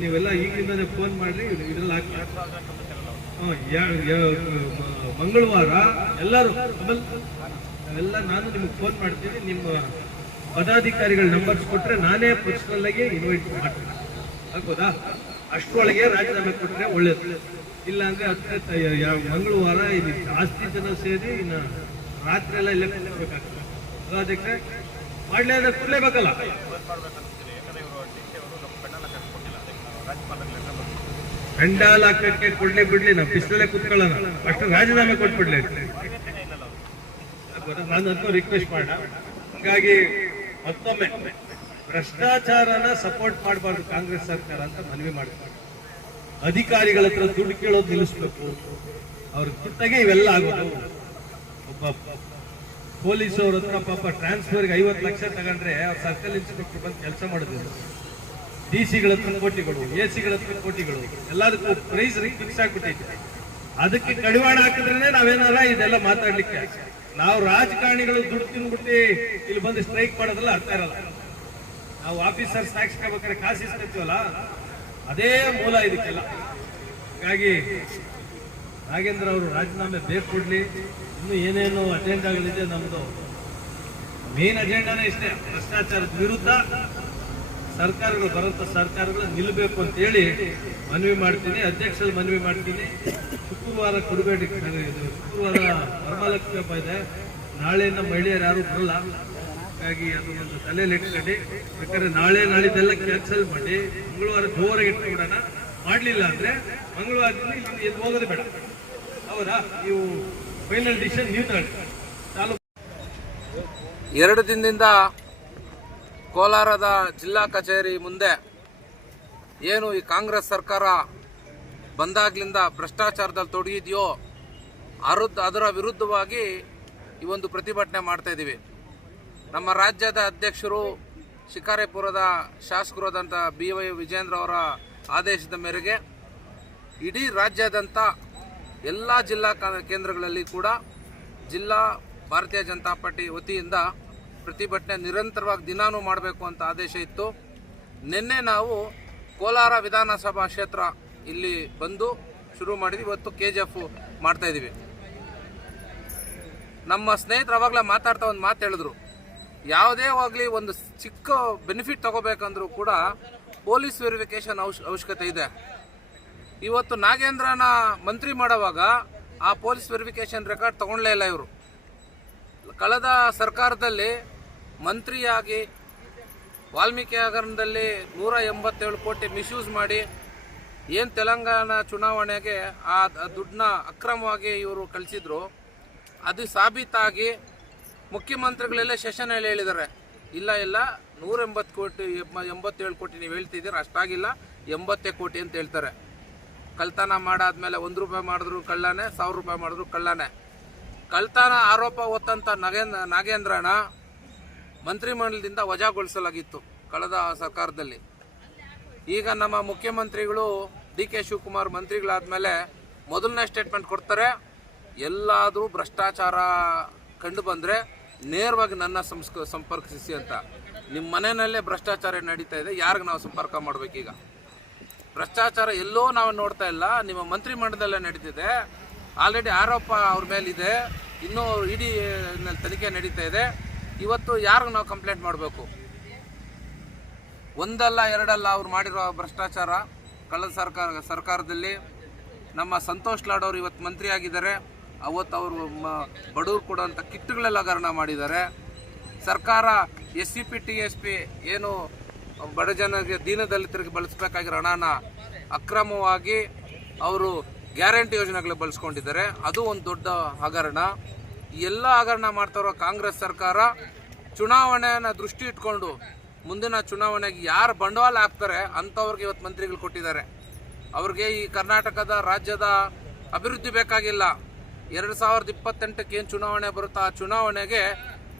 ನೀವೆಲ್ಲ ಈಗಿಂದಾನೆ ಫೋನ್ ಮಾಡ್ರಿ, ಇದ್ರಲ್ಲಿ ಹಾಕಿ ಮಂಗಳವಾರ ಎಲ್ಲರೂ ಎಲ್ಲ ನಾನು ನಿಮ್ಗೆ ಫೋನ್ ಮಾಡ್ತೀನಿ. ನಿಮ್ಮ ಪದಾಧಿಕಾರಿಗಳ ನಂಬರ್ಸ್ ಕೊಟ್ರೆ ನಾನೇ ಪರ್ಸನಲ್ ಆಗಿ ಇನ್ವೈಟ್ ಮಾಡ್ತೀನಿ, ಆಗ್ಬೋದಾ? ಅಷ್ಟರೊಳಗೆ ರಾಜೀನಾಮೆ ಕೊಟ್ರೆ ಒಳ್ಳೇದು. ಇಲ್ಲ ಅಂದ್ರೆ ಮಂಗಳವಾರ ಇಲ್ಲಿ ಜಾಸ್ತಿ ಜನ ಸೇರಿ ಇನ್ನು ರಾತ್ರಿ ಎಲ್ಲ ಇಲ್ಲೇ ಕೂತ್ಬೇಕಾಗ್ತದೆ. ಅದಕ್ಕೆ ಮಾಡ್ಲೇ ಅಂದ್ರೆ ಕೂರ್ಲೇಬೇಕಲ್ಲ. ಪೆಂಡಾಲ್ ಹಾಕಕ್ಕೆ ಕೊಡ್ಲಿ ಬಿಡ್ಲಿ, ನಾವು ಬಿಸಿಲಲ್ಲೇ ಕೂತ್ಕೊಳ್ಳೋಣ, ಅಷ್ಟು ರಾಜೀನಾಮೆ ಕೊಟ್ಬಿಡ್ಲಿ. ನಾನಂತೂ ರಿಕ್ವೆಸ್ಟ್ ಮಾಡ. ಹಾಗಾಗಿ ಮತ್ತೊಮ್ಮೆ ಭ್ರಷ್ಟಾಚಾರನ ಸಪೋರ್ಟ್ ಮಾಡಬಾರ್ದು ಕಾಂಗ್ರೆಸ್ ಸರ್ಕಾರ ಅಂತ ಮನವಿ ಮಾಡ್ತಾರೆ. ಅಧಿಕಾರಿಗಳ ಹತ್ರ ದುಡ್ಡು ಕೇಳೋದು ನಿಲ್ಲಿಸ್ಬೇಕು, ಅವ್ರ ದುಡ್ಡಾಗೆ ಇವೆಲ್ಲ ಆಗೋದು. ಒಬ್ಬ ಪೊಲೀಸ್ ಅವ್ರ ಹತ್ರ ಪಾಪ ಟ್ರಾನ್ಸ್ಫರ್ಗೆ 50 ಲಕ್ಷ ತಗೊಂಡ್ರೆ ಅವ್ರ ಸರ್ಕಲ್ ಇನ್ಸ್ಪೆಕ್ಟರ್ ಬಂದು ಕೆಲಸ ಮಾಡಿದ್ರು. DC ಗಳ ಹತ್ರ ಕೋಟಿಗಳು, AC ಗಳ ಹತ್ರ ಕೋಟಿಗಳು, ಎಲ್ಲದಕ್ಕೂ ಪ್ರೈಸ್ ಫಿಕ್ಸ್ ಆಗ್ಬಿಟ್ಟೈತೆ. ಅದಕ್ಕೆ ಕಡಿವಾಣ ಹಾಕಿದ್ರೆ ನಾವೇನಾರ ಇದೆಲ್ಲ ಮಾತಾಡ್ಲಿಕ್ಕೆ. ನಾವು ರಾಜಕಾರಣಿಗಳು ದುಡ್ಡು ತಿನ್ಬಿಟ್ಟು ಇಲ್ಲಿ ಬಂದು ಸ್ಟ್ರೈಕ್ ಮಾಡೋದಲ್ಲ ಅರ್ಥ ಇರಲ್ಲ. ನಾವು ಆಫೀಸರ್ಸ್ ಟ್ಯಾಕ್ಸ್ ಬೇಕಾದ್ರೆ ಕಾಸು ಇಸ್ಕೊತೀವಲ್ಲ, ಅದೇ ಮೂಲ ಇದಕ್ಕೆಲ್ಲ. ಹಾಗಾಗಿ ನಾಗೇಂದ್ರ ಅವರು ರಾಜೀನಾಮೆ ಬೇಕು ಕೊಡ್ಲಿ. ಇನ್ನು ಏನೇನು ಅಜೆಂಡಾಗಳಿದೆ ನಮ್ದು, ಮೇನ್ ಅಜೆಂಡಾನೇ ಇಷ್ಟೇ, ಭ್ರಷ್ಟಾಚಾರದ ವಿರುದ್ಧ ಸರ್ಕಾರಗಳು ಬರುವಂತ ಸರ್ಕಾರಗಳು ನಿಲ್ಲಬೇಕು ಅಂತ ಹೇಳಿ ಮನವಿ ಮಾಡ್ತೀನಿ. ಅಧ್ಯಕ್ಷರು ಮನವಿ ಮಾಡ್ತೀನಿ. ಶುಕ್ರವಾರ ಕೊಡಬೇಡಿ, ಶುಕ್ರವಾರ ವರಮಹಾಲಕ್ಷ್ಮಿ ಹಬ್ಬ ಇದೆ, ನಾಳೆಯಿಂದ ಮಹಿಳೆಯರು ಯಾರು ಬರಲ್ಲ. ಹಾಗಾಗಿ ಅದು ಒಂದು ತಲೆಯಲ್ಲಿ ಇಟ್ಕೊಂಡು ಬೇಕಾದ್ರೆ ನಾಳೆ ನಾಳಿದ್ದೆಲ್ಲ ಕ್ಯಾನ್ಸಲ್ ಮಾಡಿ ಮಂಗಳವಾರ ಜೋರಾಗಿ ಇಟ್ಕೊಂಡ್ಬಿಡೋಣ. ಮಾಡ್ಲಿಲ್ಲ ಅಂದ್ರೆ ಮಂಗಳವಾರದಿಂದ ಇಲ್ಲಿ ಎದ್ದು ಹೋಗೋದು ಬೇಡ, ಹೌದಾ? ನೀವು ಫೈನಲ್ ಡಿಸಿಷನ್ ನೀವು ತಗೊಳ್ಳಿ. ತಾಲೂಕು 2 ದಿನದಿಂದ ಕೋಲಾರದ ಜಿಲ್ಲಾ ಕಚೇರಿ ಮುಂದೆ ಏನು ಈ ಕಾಂಗ್ರೆಸ್ ಸರ್ಕಾರ ಬಂದಾಗ್ಲಿಂದ ಭ್ರಷ್ಟಾಚಾರದಲ್ಲಿ ತೊಡಗಿದೆಯೋ ಅದರ ವಿರುದ್ಧವಾಗಿ ಈ ಒಂದು ಪ್ರತಿಭಟನೆ ಮಾಡ್ತಾ ಇದ್ದೀವಿ. ನಮ್ಮ ರಾಜ್ಯದ ಅಧ್ಯಕ್ಷರು, ಶಿಕಾರಿಪುರದ ಶಾಸಕರಾದಂಥ BY ವಿಜೇಂದ್ರ ಅವರ ಆದೇಶದ ಮೇರೆಗೆ ಇಡೀ ರಾಜ್ಯಾದ್ಯಂತ ಎಲ್ಲ ಜಿಲ್ಲಾ ಕೇಂದ್ರಗಳಲ್ಲಿ ಕೂಡ ಜಿಲ್ಲಾ ಭಾರತೀಯ ಜನತಾ ಪಾರ್ಟಿ ವತಿಯಿಂದ ಪ್ರತಿಭಟನೆ ನಿರಂತರವಾಗಿ ದಿನಾನೂ ಮಾಡಬೇಕು ಅಂತ ಆದೇಶ ಇತ್ತು. ನಿನ್ನೆ ನಾವು ಕೋಲಾರ ವಿಧಾನಸಭಾ ಕ್ಷೇತ್ರ ಇಲ್ಲಿ ಬಂದು ಶುರು ಮಾಡಿದ್ವಿ. ಇವತ್ತು KGF ಮಾಡ್ತಾ ಇದ್ದೀವಿ. ನಮ್ಮ ಸ್ನೇಹಿತರು ಅವಾಗಲೇ ಮಾತಾಡ್ತಾ ಒಂದು ಮಾತು ಹೇಳಿದ್ರು, ಯಾವುದೇ ಹೋಗಲಿ ಒಂದು ಚಿಕ್ಕ ಬೆನಿಫಿಟ್ ತಗೋಬೇಕಂದ್ರೂ ಕೂಡ ಪೊಲೀಸ್ ವೆರಿಫಿಕೇಶನ್ ಅವಶ್ಯಕತೆ ಇದೆ. ಇವತ್ತು ನಾಗೇಂದ್ರನ ಮಂತ್ರಿ ಮಾಡುವಾಗ ಆ ಪೊಲೀಸ್ ವೆರಿಫಿಕೇಶನ್ ರೆಕಾರ್ಡ್ ತಗೊಳ್ಳಲೇ ಇಲ್ಲ ಇವರು. ಕಳೆದ ಸರ್ಕಾರದಲ್ಲಿ ಮಂತ್ರಿಯಾಗಿ ವಾಲ್ಮೀಕಿ ಹಗರಣದಲ್ಲಿ 187 ಕೋಟಿ ಮಿಸ್ಯೂಸ್ ಮಾಡಿ ಏನು ತೆಲಂಗಾಣ ಚುನಾವಣೆಗೆ ಆ ದುಡ್ಡನ್ನ ಅಕ್ರಮವಾಗಿ ಇವರು ಕಳಿಸಿದ್ರು, ಅದು ಸಾಬೀತಾಗಿ ಮುಖ್ಯಮಂತ್ರಿಗಳೆಲ್ಲ ಸೆಷನಲ್ಲಿ ಹೇಳಿದ್ದಾರೆ, ಇಲ್ಲ 180 ಕೋಟಿ 87 ಕೋಟಿ ನೀವು ಹೇಳ್ತಿದ್ದೀರ, ಅಷ್ಟಾಗಿಲ್ಲ 80 ಕೋಟಿ ಅಂತ ಹೇಳ್ತಾರೆ. ಕಳ್ತನ ಮಾಡಾದ್ಮೇಲೆ 1 ರೂಪಾಯಿ ಮಾಡಿದ್ರು ಕಳ್ಳಾನೆ, 1000 ರೂಪಾಯಿ ಮಾಡಿದ್ರು ಕಳ್ಳಾನೆ. ಕಳ್ತನ ಆರೋಪ ಹೊತ್ತಂತ ನಾಗೇಂದ್ರನ ಮಂತ್ರಿಮಂಡಲದಿಂದ ವಜಾಗೊಳಿಸಲಾಗಿತ್ತು ಕಳೆದ ಸರ್ಕಾರದಲ್ಲಿ. ಈಗ ನಮ್ಮ ಮುಖ್ಯಮಂತ್ರಿಗಳು DK ಶಿವಕುಮಾರ್ ಮಂತ್ರಿಗಳಾದ್ಮೇಲೆ ಮೊದಲನೇ ಸ್ಟೇಟ್ಮೆಂಟ್ ಕೊಡ್ತಾರೆ, ಎಲ್ಲಾದರೂ ಭ್ರಷ್ಟಾಚಾರ ಕಂಡು ಬಂದರೆ ನೇರವಾಗಿ ನನ್ನ ಸಂಪರ್ಕಿಸಿ ಅಂತ. ನಿಮ್ಮ ಮನೆಯಲ್ಲೇ ಭ್ರಷ್ಟಾಚಾರ ನಡೀತಾ ಇದೆ, ಯಾರಿಗೆ ನಾವು ಸಂಪರ್ಕ ಮಾಡಬೇಕೀಗ? ಭ್ರಷ್ಟಾಚಾರ ಎಲ್ಲೋ ನಾವು ನೋಡ್ತಾ ಇಲ್ಲ, ನಿಮ್ಮ ಮಂತ್ರಿಮಂಡಲದಲ್ಲೇ ನಡೀತಿದೆ. ಆಲ್ರೆಡಿ ಆರೋಪ ಅವ್ರ ಮೇಲಿದೆ, ಇನ್ನೂ ಇಡೀ ತನಿಖೆ ನಡೀತಾ ಇದೆ. ಇವತ್ತು ಯಾರಿಗೆ ನಾವು ಕಂಪ್ಲೇಂಟ್ ಮಾಡಬೇಕು? ಒಂದಲ್ಲ ಎರಡಲ್ಲ ಅವ್ರು ಮಾಡಿರೋ ಭ್ರಷ್ಟಾಚಾರ. ಕಳೆದ ಸರ್ಕಾರದಲ್ಲಿ ನಮ್ಮ ಸಂತೋಷ್ ಲಾಡ್ ಅವರು ಇವತ್ತು ಮಂತ್ರಿ ಆಗಿದ್ದಾರೆ, ಅವತ್ತು ಅವರು ಬಡವರು ಕೊಡುವಂಥ ಕಿಟ್ಗಳೆಲ್ಲ ಹಗರಣ ಮಾಡಿದ್ದಾರೆ. ಸರ್ಕಾರ SCP TSP ಏನು ಬಡ ಜನರಿಗೆ ದೀನದಲಿತರಿಗೆ ಬಳಸಬೇಕಾಗಿರೋ ಹಣನ ಅಕ್ರಮವಾಗಿ ಅವರು ಗ್ಯಾರಂಟಿ ಯೋಜನೆಗಳಿಗೆ ಬಳಸ್ಕೊಂಡಿದ್ದಾರೆ, ಅದು ಒಂದು ದೊಡ್ಡ ಹಗರಣ. ಎಲ್ಲ ಹಗರಣ ಮಾಡ್ತಾರೋ ಕಾಂಗ್ರೆಸ್ ಸರ್ಕಾರ ಚುನಾವಣೆಯನ್ನು ದೃಷ್ಟಿ ಇಟ್ಕೊಂಡು ಮುಂದಿನ ಚುನಾವಣೆಗೆ ಯಾರು ಬಂಡವಾಳ ಹಾಕ್ತಾರೆ ಅಂಥವ್ರಿಗೆ ಇವತ್ತು ಮಂತ್ರಿಗಳು ಕೊಟ್ಟಿದ್ದಾರೆ. ಅವ್ರಿಗೆ ಈ ಕರ್ನಾಟಕದ ರಾಜ್ಯದ ಅಭಿವೃದ್ಧಿ ಬೇಕಾಗಿಲ್ಲ. 2028ಕ್ಕೆ ಏನು ಚುನಾವಣೆ ಬರುತ್ತಾ ಆ ಚುನಾವಣೆಗೆ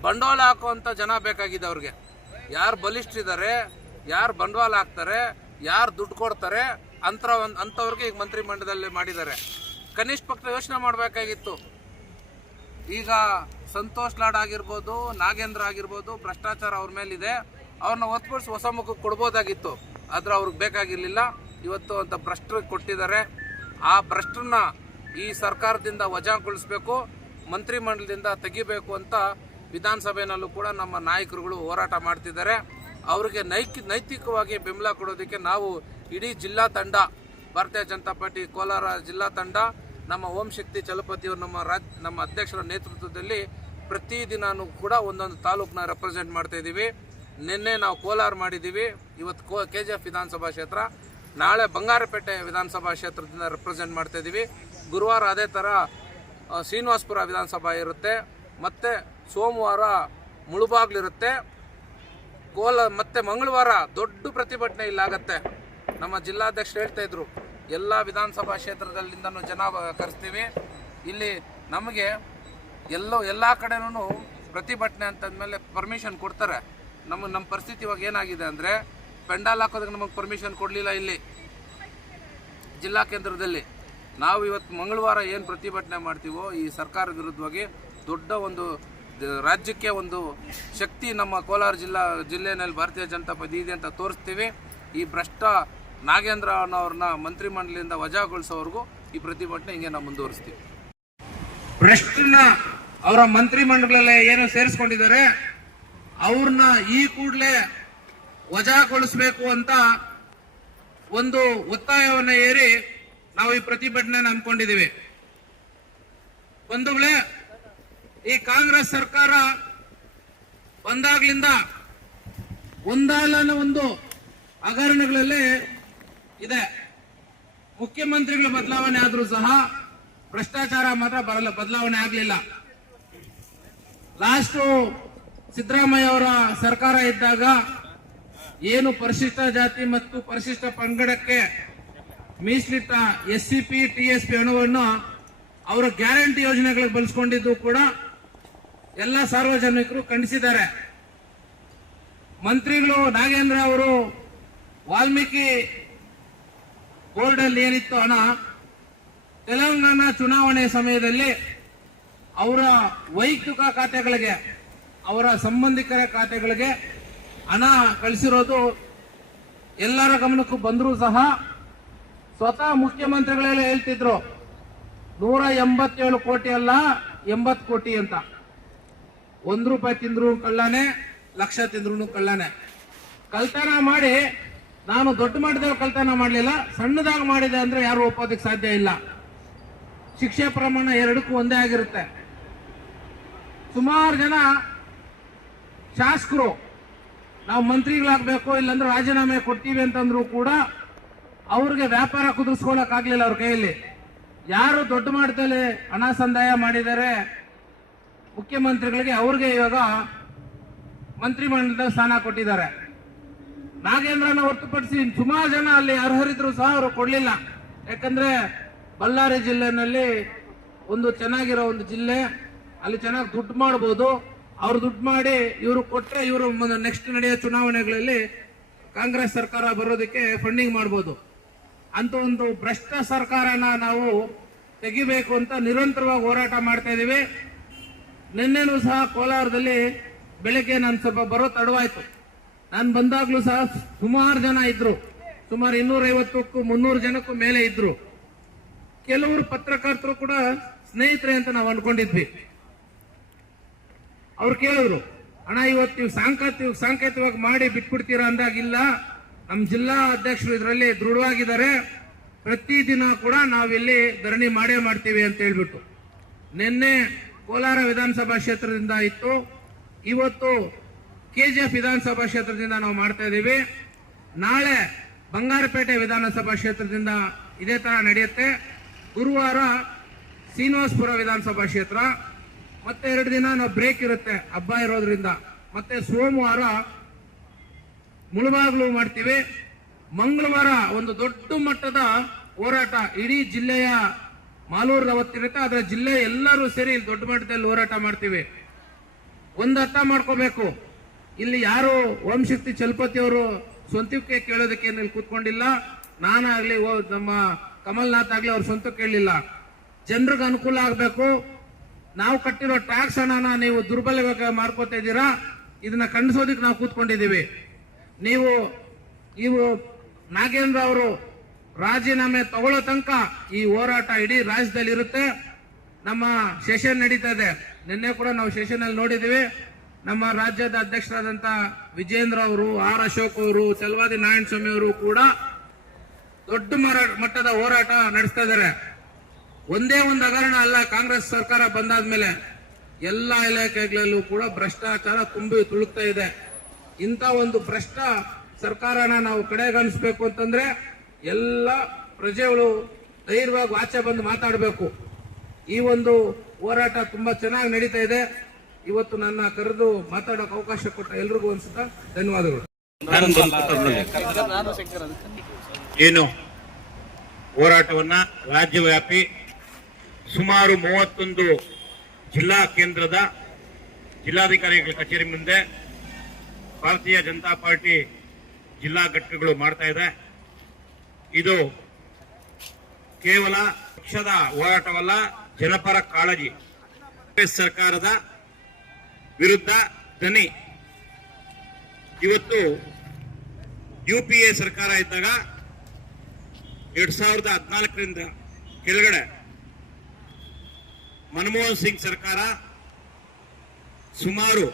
ಬಂಡವಾಳ ಹಾಕುವಂಥ ಜನ ಬೇಕಾಗಿದೆ ಅವ್ರಿಗೆ. ಯಾರು ಬಲಿಷ್ಠರಿದ್ದಾರೆ, ಯಾರು ಬಂಡವಾಳ ಹಾಕ್ತಾರೆ, ಯಾರು ದುಡ್ಡು ಕೊಡ್ತಾರೆ ಅಂಥವ್ರಿಗೆ ಈಗ ಮಂತ್ರಿಮಂಡಲದಲ್ಲಿ ಮಾಡಿದ್ದಾರೆ. ಕನಿಷ್ಠ ಪಕ್ಷ ಯೋಚನೆ ಮಾಡಬೇಕಾಗಿತ್ತು. ಈಗ ಸಂತೋಷ್ ಲಾಡ್ ಆಗಿರ್ಬೋದು, ನಾಗೇಂದ್ರ ಆಗಿರ್ಬೋದು, ಭ್ರಷ್ಟಾಚಾರ ಅವ್ರ ಮೇಲಿದೆ, ಅವ್ರನ್ನ ಒತ್ತುಪಡಿಸಿ ಹೊಸ ಮುಖಕ್ಕೆ ಕೊಡ್ಬೋದಾಗಿತ್ತು. ಆದ್ರೆ ಅವ್ರಿಗೆ ಬೇಕಾಗಿರಲಿಲ್ಲ. ಇವತ್ತು ಅಂತ ಭ್ರಷ್ಟರಿಗೆ ಕೊಟ್ಟಿದ್ದಾರೆ. ಆ ಭ್ರಷ್ಟರನ್ನ ಈ ಸರ್ಕಾರದಿಂದ ವಜಾಗೊಳಿಸಬೇಕು, ಮಂತ್ರಿಮಂಡಲದಿಂದ ತೆಗಿಬೇಕು ಅಂತ ವಿಧಾನಸಭೆಯಲ್ಲೂ ಕೂಡ ನಮ್ಮ ನಾಯಕರುಗಳು ಹೋರಾಟ ಮಾಡ್ತಿದ್ದಾರೆ. ಅವರಿಗೆ ನೈತಿಕವಾಗಿ ಬೆಂಬಲ ಕೊಡೋದಕ್ಕೆ ನಾವು ಇಡೀ ಜಿಲ್ಲಾ ತಂಡ, ಭಾರತೀಯ ಜನತಾ ಪಾರ್ಟಿ ಕೋಲಾರ ಜಿಲ್ಲಾ ತಂಡ, ನಮ್ಮ ಓಂ ಶಕ್ತಿ ಚಲಪತಿಯವರು ನಮ್ಮ ಅಧ್ಯಕ್ಷರ ನೇತೃತ್ವದಲ್ಲಿ ಪ್ರತಿದಿನವೂ ಕೂಡ ಒಂದೊಂದು ತಾಲೂಕನ್ನ ರೆಪ್ರೆಸೆಂಟ್ ಮಾಡ್ತಾ ಇದ್ದೀವಿ. ನಿನ್ನೆ ನಾವು ಕೋಲಾರ ಮಾಡಿದ್ದೀವಿ, ಇವತ್ತು KGF ವಿಧಾನಸಭಾ ಕ್ಷೇತ್ರ, ನಾಳೆ ಬಂಗಾರಪೇಟೆ ವಿಧಾನಸಭಾ ಕ್ಷೇತ್ರದಿಂದ ರೆಪ್ರೆಸೆಂಟ್ ಮಾಡ್ತಾ ಇದ್ದೀವಿ. ಗುರುವಾರ ಅದೇ ಥರ ಶ್ರೀನಿವಾಸಪುರ ವಿಧಾನಸಭಾ ಇರುತ್ತೆ, ಮತ್ತು ಸೋಮವಾರ ಮುಳುಬಾಗ್ಲಿರುತ್ತೆ, ಮತ್ತೆ ಮಂಗಳವಾರ ದೊಡ್ಡ ಪ್ರತಿಭಟನೆ ಇಲ್ಲಾಗತ್ತೆ. ನಮ್ಮ ಜಿಲ್ಲಾಧ್ಯಕ್ಷರು ಹೇಳ್ತಾ ಇದ್ರು, ಎಲ್ಲ ವಿಧಾನಸಭಾ ಕ್ಷೇತ್ರದಲ್ಲಿಂದನೂ ಜನ ಕರೆಸ್ತೀವಿ. ಇಲ್ಲಿ ನಮಗೆ ಎಲ್ಲ ಕಡೆನೂ ಪ್ರತಿಭಟನೆ ಅಂತಂದಮೇಲೆ ಪರ್ಮಿಷನ್ ಕೊಡ್ತಾರೆ. ನಮ್ಮ ಪರಿಸ್ಥಿತಿ ಇವಾಗ ಏನಾಗಿದೆ ಅಂದರೆ, ಪೆಂಡಾಲ್ ಹಾಕೋದಕ್ಕೆ ನಮಗೆ ಪರ್ಮಿಷನ್ ಕೊಡಲಿಲ್ಲ ಇಲ್ಲಿ ಜಿಲ್ಲಾ ಕೇಂದ್ರದಲ್ಲಿ. ನಾವು ಇವತ್ತು ಮಂಗಳವಾರ ಏನು ಪ್ರತಿಭಟನೆ ಮಾಡ್ತೀವೋ ಈ ಸರ್ಕಾರದ ವಿರುದ್ಧವಾಗಿ, ದೊಡ್ಡ ಒಂದು ರಾಜ್ಯಕ್ಕೆ ಒಂದು ಶಕ್ತಿ ನಮ್ಮ ಕೋಲಾರ ಜಿಲ್ಲೆಯಲ್ಲಿ ಭಾರತೀಯ ಜನತಾ ಪಾರ್ಟಿ ಇದೆ ಅಂತ ತೋರಿಸ್ತೀವಿ. ಈ ಭ್ರಷ್ಟ ನಾಗೇಂದ್ರ ಅನ್ನೋರನ್ನ ಮಂತ್ರಿಮಂಡಲದಿಂದ ವಜಾಗೊಳಿಸೋವರೆಗೂ ಈ ಪ್ರತಿಭಟನೆ ಹಿಂಗೆ ನಾವು ಮುಂದುವರಿಸ್ತೀವಿ. ಭ್ರಷ್ಟರನ್ನ ಅವರ ಮಂತ್ರಿಮಂಡಲದಲ್ಲೇ ಏನು ಸೇರಿಸ್ಕೊಂಡಿದ್ದಾರೆ ಅವ್ರನ್ನ ಈ ಕೂಡಲೇ ವಜಾಗೊಳಿಸಬೇಕು ಅಂತ ಒಂದು ಒತ್ತಾಯವನ್ನು ಏರಿ ನಾವು ಈ ಪ್ರತಿಭಟನೆ ನಂಬ್ಕೊಂಡಿದ್ದೀವಿ. ಬಂಧುಗಳೇ, ಈ ಕಾಂಗ್ರೆಸ್ ಸರ್ಕಾರ ಬಂದಾಗ್ಲಿಂದ ಒಂದಲ್ಲ ಒಂದು ಹಗರಣಗಳಲ್ಲಿ ಇದೆ. ಮುಖ್ಯಮಂತ್ರಿಗಳ ಬದಲಾವಣೆ ಆದ್ರೂ ಸಹ ಭ್ರಷ್ಟಾಚಾರ ಮಾತ್ರ ಬದಲಾವಣೆ ಆಗಲಿಲ್ಲ. ಲಾಸ್ಟ್ ಸಿದ್ದರಾಮಯ್ಯ ಅವರ ಸರ್ಕಾರ ಇದ್ದಾಗ ಏನು ಪರಿಶಿಷ್ಟ ಜಾತಿ ಮತ್ತು ಪರಿಶಿಷ್ಟ ಪಂಗಡಕ್ಕೆ ಮೀಸಲಿಟ್ಟ SCP TSP ಹಣವನ್ನು ಅವರ ಗ್ಯಾರಂಟಿ ಯೋಜನೆಗಳಿಗೆ ಬಳಸಿಕೊಂಡಿದ್ದು ಕೂಡ ಎಲ್ಲ ಸಾರ್ವಜನಿಕರು ಖಂಡಿಸಿದ್ದಾರೆ. ಮಂತ್ರಿಗಳು ನಾಗೇಂದ್ರ ಅವರು ವಾಲ್ಮೀಕಿ ಬೋರ್ಡ್ ಅಲ್ಲಿ ಏನಿತ್ತು ಹಣ, ತೆಲಂಗಾಣ ಚುನಾವಣೆ ಸಮಯದಲ್ಲಿ ಅವರ ವೈಯಕ್ತಿಕ ಖಾತೆಗಳಿಗೆ, ಅವರ ಸಂಬಂಧಿಕರ ಖಾತೆಗಳಿಗೆ ಹಣ ಕಳಿಸಿರೋದು ಎಲ್ಲರ ಗಮನಕ್ಕೂ ಬಂದರೂ ಸಹ ಸ್ವತಃ ಮುಖ್ಯಮಂತ್ರಿಗಳೆಲ್ಲ ಹೇಳ್ತಿದ್ರು 187 ಕೋಟಿ ಅಲ್ಲ 80 ಕೋಟಿ ಅಂತ. ₹1 ತಿಂದ್ರು ಕಳ್ಳಾನೆ, ಲಕ್ಷ ತಿಂದ್ರು ಕಳ್ಳಾನೆ. ಕಳ್ತನ ಮಾಡಿ ನಾನು ದೊಡ್ಡ ಮಾಡಿದ ಕಳ್ತನ ಮಾಡಲಿಲ್ಲ, ಸಣ್ಣದಾಗಿ ಮಾಡಿದೆ ಅಂದ್ರೆ ಯಾರು ಒಪ್ಪೋದಕ್ಕೆ ಸಾಧ್ಯ ಇಲ್ಲ. ಶಿಕ್ಷೆ ಪ್ರಮಾಣ ಎರಡಕ್ಕೂ ಒಂದೇ ಆಗಿರುತ್ತೆ. ಸುಮಾರು ಜನ ಶಾಸಕರು ನಾವು ಮಂತ್ರಿಗಳಾಗಬೇಕು ಇಲ್ಲಾಂದ್ರೆ ರಾಜೀನಾಮೆ ಕೊಡ್ತೀವಿ ಅಂತಂದ್ರು ಕೂಡ ಅವ್ರಿಗೆ ವ್ಯಾಪಾರ ಕುದುರಿಸ್ಕೊಳಕ್ ಆಗ್ಲಿಲ್ಲ ಅವ್ರ ಕೈಯಲ್ಲಿ. ಯಾರು ದೊಡ್ಡ ಮಟ್ಟದಲ್ಲಿ ಹಣ ಸಂದಾಯ ಮಾಡಿದ್ದಾರೆ ಮುಖ್ಯಮಂತ್ರಿಗಳಿಗೆ, ಅವ್ರಿಗೆ ಇವಾಗ ಮಂತ್ರಿಮಂಡಲದ ಸ್ಥಾನ ಕೊಟ್ಟಿದ್ದಾರೆ. ನಾಗೇಂದ್ರನ ಹೊರತುಪಡಿಸಿ ಸುಮಾರು ಜನ ಅಲ್ಲಿ ಅರ್ಹರಿದ್ರು ಸಹ ಅವರು ಕೊಡ್ಲಿಲ್ಲ. ಯಾಕಂದ್ರೆ ಬಳ್ಳಾರಿ ಜಿಲ್ಲೆನಲ್ಲಿ ಒಂದು ಚೆನ್ನಾಗಿರೋ ಒಂದು ಜಿಲ್ಲೆ, ಅಲ್ಲಿ ಚೆನ್ನಾಗಿ ದುಡ್ಡು ಮಾಡಬಹುದು. ಅವ್ರು ದುಡ್ಡು ಮಾಡಿ ಇವರು ಕೊಟ್ಟರೆ ಇವರು ನೆಕ್ಸ್ಟ್ ನಡೆಯೋ ಚುನಾವಣೆಗಳಲ್ಲಿ ಕಾಂಗ್ರೆಸ್ ಸರ್ಕಾರ ಬರೋದಕ್ಕೆ ಫಂಡಿಂಗ್ ಮಾಡಬಹುದು. ಅಂತ ಒಂದು ಭ್ರಷ್ಟ ಸರ್ಕಾರನ ನಾವು ತೆಗಿಬೇಕು ಅಂತ ನಿರಂತರವಾಗಿ ಹೋರಾಟ ಮಾಡ್ತಾ ಇದೀವಿ. ನಿನ್ನೆನೂ ಸಹ ಕೋಲಾರದಲ್ಲಿ ಬೆಳಗ್ಗೆ ನಾನು ಸ್ವಲ್ಪ ಬರೋ ತಡವಾಯ್ತು. ನಾನು ಬಂದಾಗ್ಲೂ ಸಹ ಸುಮಾರು ಜನ ಇದ್ರು, ಸುಮಾರು 250ಕ್ಕೂ 300 ಜನಕ್ಕೂ ಮೇಲೆ ಇದ್ರು. ಕೆಲವರು ಪತ್ರಕರ್ತರು ಕೂಡ ಸ್ನೇಹಿತರೆ ಅಂತ ನಾವು ಅನ್ಕೊಂಡಿದ್ವಿ. ಅವ್ರು ಕೇಳಿದ್ರು, ಅಣ್ಣ ಇವತ್ತು ಸಾಂಕೇತಿಕವಾಗಿ ಮಾಡಿ ಬಿಟ್ಬಿಡ್ತೀರಾ ಅಂದಾಗಿಲ್ಲ, ನಮ್ಮ ಜಿಲ್ಲಾ ಅಧ್ಯಕ್ಷರು ಇದರಲ್ಲಿ ದೃಢವಾಗಿದ್ದಾರೆ, ಪ್ರತಿದಿನ ಕೂಡ ನಾವಿಲ್ಲಿ ಧರಣಿ ಮಾಡೇ ಮಾಡ್ತೀವಿ ಅಂತ ಹೇಳ್ಬಿಟ್ಟು. ನಿನ್ನೆ ಕೋಲಾರ ವಿಧಾನಸಭಾ ಕ್ಷೇತ್ರದಿಂದ ಇತ್ತು, ಇವತ್ತು KGF ವಿಧಾನಸಭಾ ಕ್ಷೇತ್ರದಿಂದ ನಾವು ಮಾಡ್ತಾ ಇದ್ದೀವಿ. ನಾಳೆ ಬಂಗಾರಪೇಟೆ ವಿಧಾನಸಭಾ ಕ್ಷೇತ್ರದಿಂದ ಇದೇ ತರ ನಡೆಯುತ್ತೆ. ಗುರುವಾರ ಶ್ರೀನಿವಾಸಪುರ ವಿಧಾನಸಭಾ ಕ್ಷೇತ್ರ, ಮತ್ತೆ 2 ದಿನ ನಾವು ಬ್ರೇಕ್ ಇರುತ್ತೆ ಹಬ್ಬ ಇರೋದ್ರಿಂದ. ಮತ್ತೆ ಸೋಮವಾರ ಮುಳುಬಾಗ್ಲು ಮಾಡ್ತೀವಿ. ಮಂಗಳವಾರ ಒಂದು ದೊಡ್ಡ ಮಟ್ಟದ ಹೋರಾಟ ಇಡೀ ಜಿಲ್ಲೆಯ ಮಾಲೂರು ಅವತ್ತಿರುತ್ತೆ, ಅದರ ಜಿಲ್ಲೆ ಎಲ್ಲರೂ ಸೇರಿ ಇಲ್ಲಿ ದೊಡ್ಡ ಮಟ್ಟದಲ್ಲಿ ಹೋರಾಟ ಮಾಡ್ತೀವಿ. ಒಂದು ಅರ್ಥ ಮಾಡ್ಕೋಬೇಕು, ಇಲ್ಲಿ ಯಾರು ಓಂ ಶಕ್ತಿ ಚಲಪತಿ ಅವರು ಸ್ವಂತಕ್ಕೆ ಕೇಳೋದಕ್ಕೆ ಇಲ್ಲಿ ಕೂತ್ಕೊಂಡಿಲ್ಲ. ನಾನಾಗ್ಲಿ ನಮ್ಮ ಕಮಲ್ನಾಥ್ ಆಗ್ಲಿ ಅವ್ರ ಸ್ವಂತಕ್ಕೆ ಕೇಳಲಿಲ್ಲ. ಜನರಿಗೆ ಅನುಕೂಲ ಆಗ್ಬೇಕು. ನಾವು ಕಟ್ಟಿರೋ ಟ್ಯಾಕ್ಸ್ ಹಣನ ನೀವು ದುರ್ಬಲವಾಗಿ ಮಾಡ್ಕೋತಾ ಇದ್ದೀರಾ, ಇದನ್ನ ಖಂಡಿಸೋದಕ್ಕೆ ನಾವು ಕೂತ್ಕೊಂಡಿದ್ದೀವಿ. ನೀವು ನಾಗೇಂದ್ರ ಅವರು ರಾಜೀನಾಮೆ ತಗೊಳ್ಳೋ ತನಕ ಈ ಹೋರಾಟ ಇಡೀ ರಾಜ್ಯದಲ್ಲಿ ಇರುತ್ತೆ. ನಮ್ಮ ಸೆಷನ್ ನಡೀತಾ ಇದೆ. ನಿನ್ನೆ ಕೂಡ ನಾವು ಸೆಷನ್ ಅಲ್ಲಿ ನೋಡಿದ್ದೀವಿ. ನಮ್ಮ ರಾಜ್ಯದ ಅಧ್ಯಕ್ಷರಾದಂತ ವಿಜೇಂದ್ರ ಅವರು, ಆರ್ ಅಶೋಕ್ ಅವರು, ಚಲವಾದಿ ನಾರಾಯಣ ಸ್ವಾಮಿ ಅವರು ಕೂಡ ದೊಡ್ಡ ಮಟ್ಟದ ಹೋರಾಟ ನಡೆಸ್ತಾ ಇದ್ದಾರೆ. ಒಂದೇ ಒಂದು ಹಗರಣ ಅಲ್ಲ, ಕಾಂಗ್ರೆಸ್ ಸರ್ಕಾರ ಬಂದಾದ್ಮೇಲೆ ಎಲ್ಲ ಇಲಾಖೆಗಳಲ್ಲೂ ಕೂಡ ಭ್ರಷ್ಟಾಚಾರ ತುಂಬಿ ತುಳುಕ್ತಾ ಇದೆ. ಇಂಥ ಒಂದು ಭ್ರಷ್ಟ ಸರ್ಕಾರನ ನಾವು ಕಡೆಗಣಿಸ್ಬೇಕು ಅಂತಂದ್ರೆ ಎಲ್ಲ ಪ್ರಜೆಗಳು ಧೈರ್ಯವಾಗಿ ಆಚೆ ಬಂದು ಮಾತಾಡಬೇಕು. ಈ ಒಂದು ಹೋರಾಟ ತುಂಬಾ ಚೆನ್ನಾಗಿ ನಡೀತಾ ಇದೆ. ಇವತ್ತು ನನ್ನ ಕರೆದು ಮಾತಾಡೋಕೆ ಅವಕಾಶ ಕೊಟ್ಟ ಎಲ್ರಿಗೂ ಅನ್ಸುತ್ತಾ ಧನ್ಯವಾದಗಳು. ಏನು ಹೋರಾಟವನ್ನ ರಾಜ್ಯವ್ಯಾಪಿ ಸುಮಾರು 31 ಜಿಲ್ಲಾ ಕೇಂದ್ರದ ಜಿಲ್ಲಾಧಿಕಾರಿಗಳ ಕಚೇರಿ ಮುಂದೆ ಭಾರತೀಯ ಜನತಾ ಪಾರ್ಟಿ ಜಿಲ್ಲಾ ಘಟಕಗಳು ಮಾಡ್ತಾ ಇದೆ. ಇದು ಕೇವಲ ಪಕ್ಷದ ಹೋರಾಟವಲ್ಲ, ಜನಪರ ಕಾಳಜಿ. ಕಾಂಗ್ರೆಸ್ ಸರ್ಕಾರದ ವಿರುದ್ಧ ದನಿ. ಇವತ್ತು UPA ಸರ್ಕಾರ ಇದ್ದಾಗ 2014ರಿಂದ ಕೆಳಗಡೆ ಮನಮೋಹನ್ ಸಿಂಗ್ ಸರ್ಕಾರ ಸುಮಾರು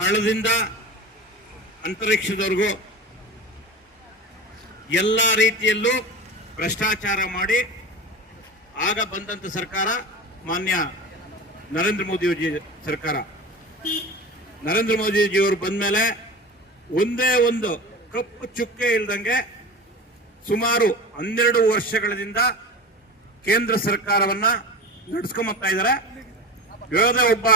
ಹಳ್ಳದಿಂದ ಅಂತರಿಕ್ಷದವರೆಗೂ ಎಲ್ಲ ರೀತಿಯಲ್ಲೂ ಭ್ರಷ್ಟಾಚಾರ ಮಾಡಿ ಆಗ ಬಂದಂತ ಸರ್ಕಾರ ಮಾನ್ಯ ನರೇಂದ್ರ ಮೋದಿಜಿ ಸರ್ಕಾರ. ನರೇಂದ್ರ ಮೋದಿಜಿಯವರು ಬಂದ ಮೇಲೆ ಒಂದೇ ಒಂದು ಕಪ್ಪು ಚುಕ್ಕೆ ಇಲ್ದಂಗೆ ಸುಮಾರು 12 ವರ್ಷಗಳಿಂದ ಕೇಂದ್ರ ಸರ್ಕಾರವನ್ನ ನಡೆಸ್ಕೊಂಬತ್ತಾ ಇದ್ದಾರೆ. ಯಾವುದೇ ಒಬ್ಬ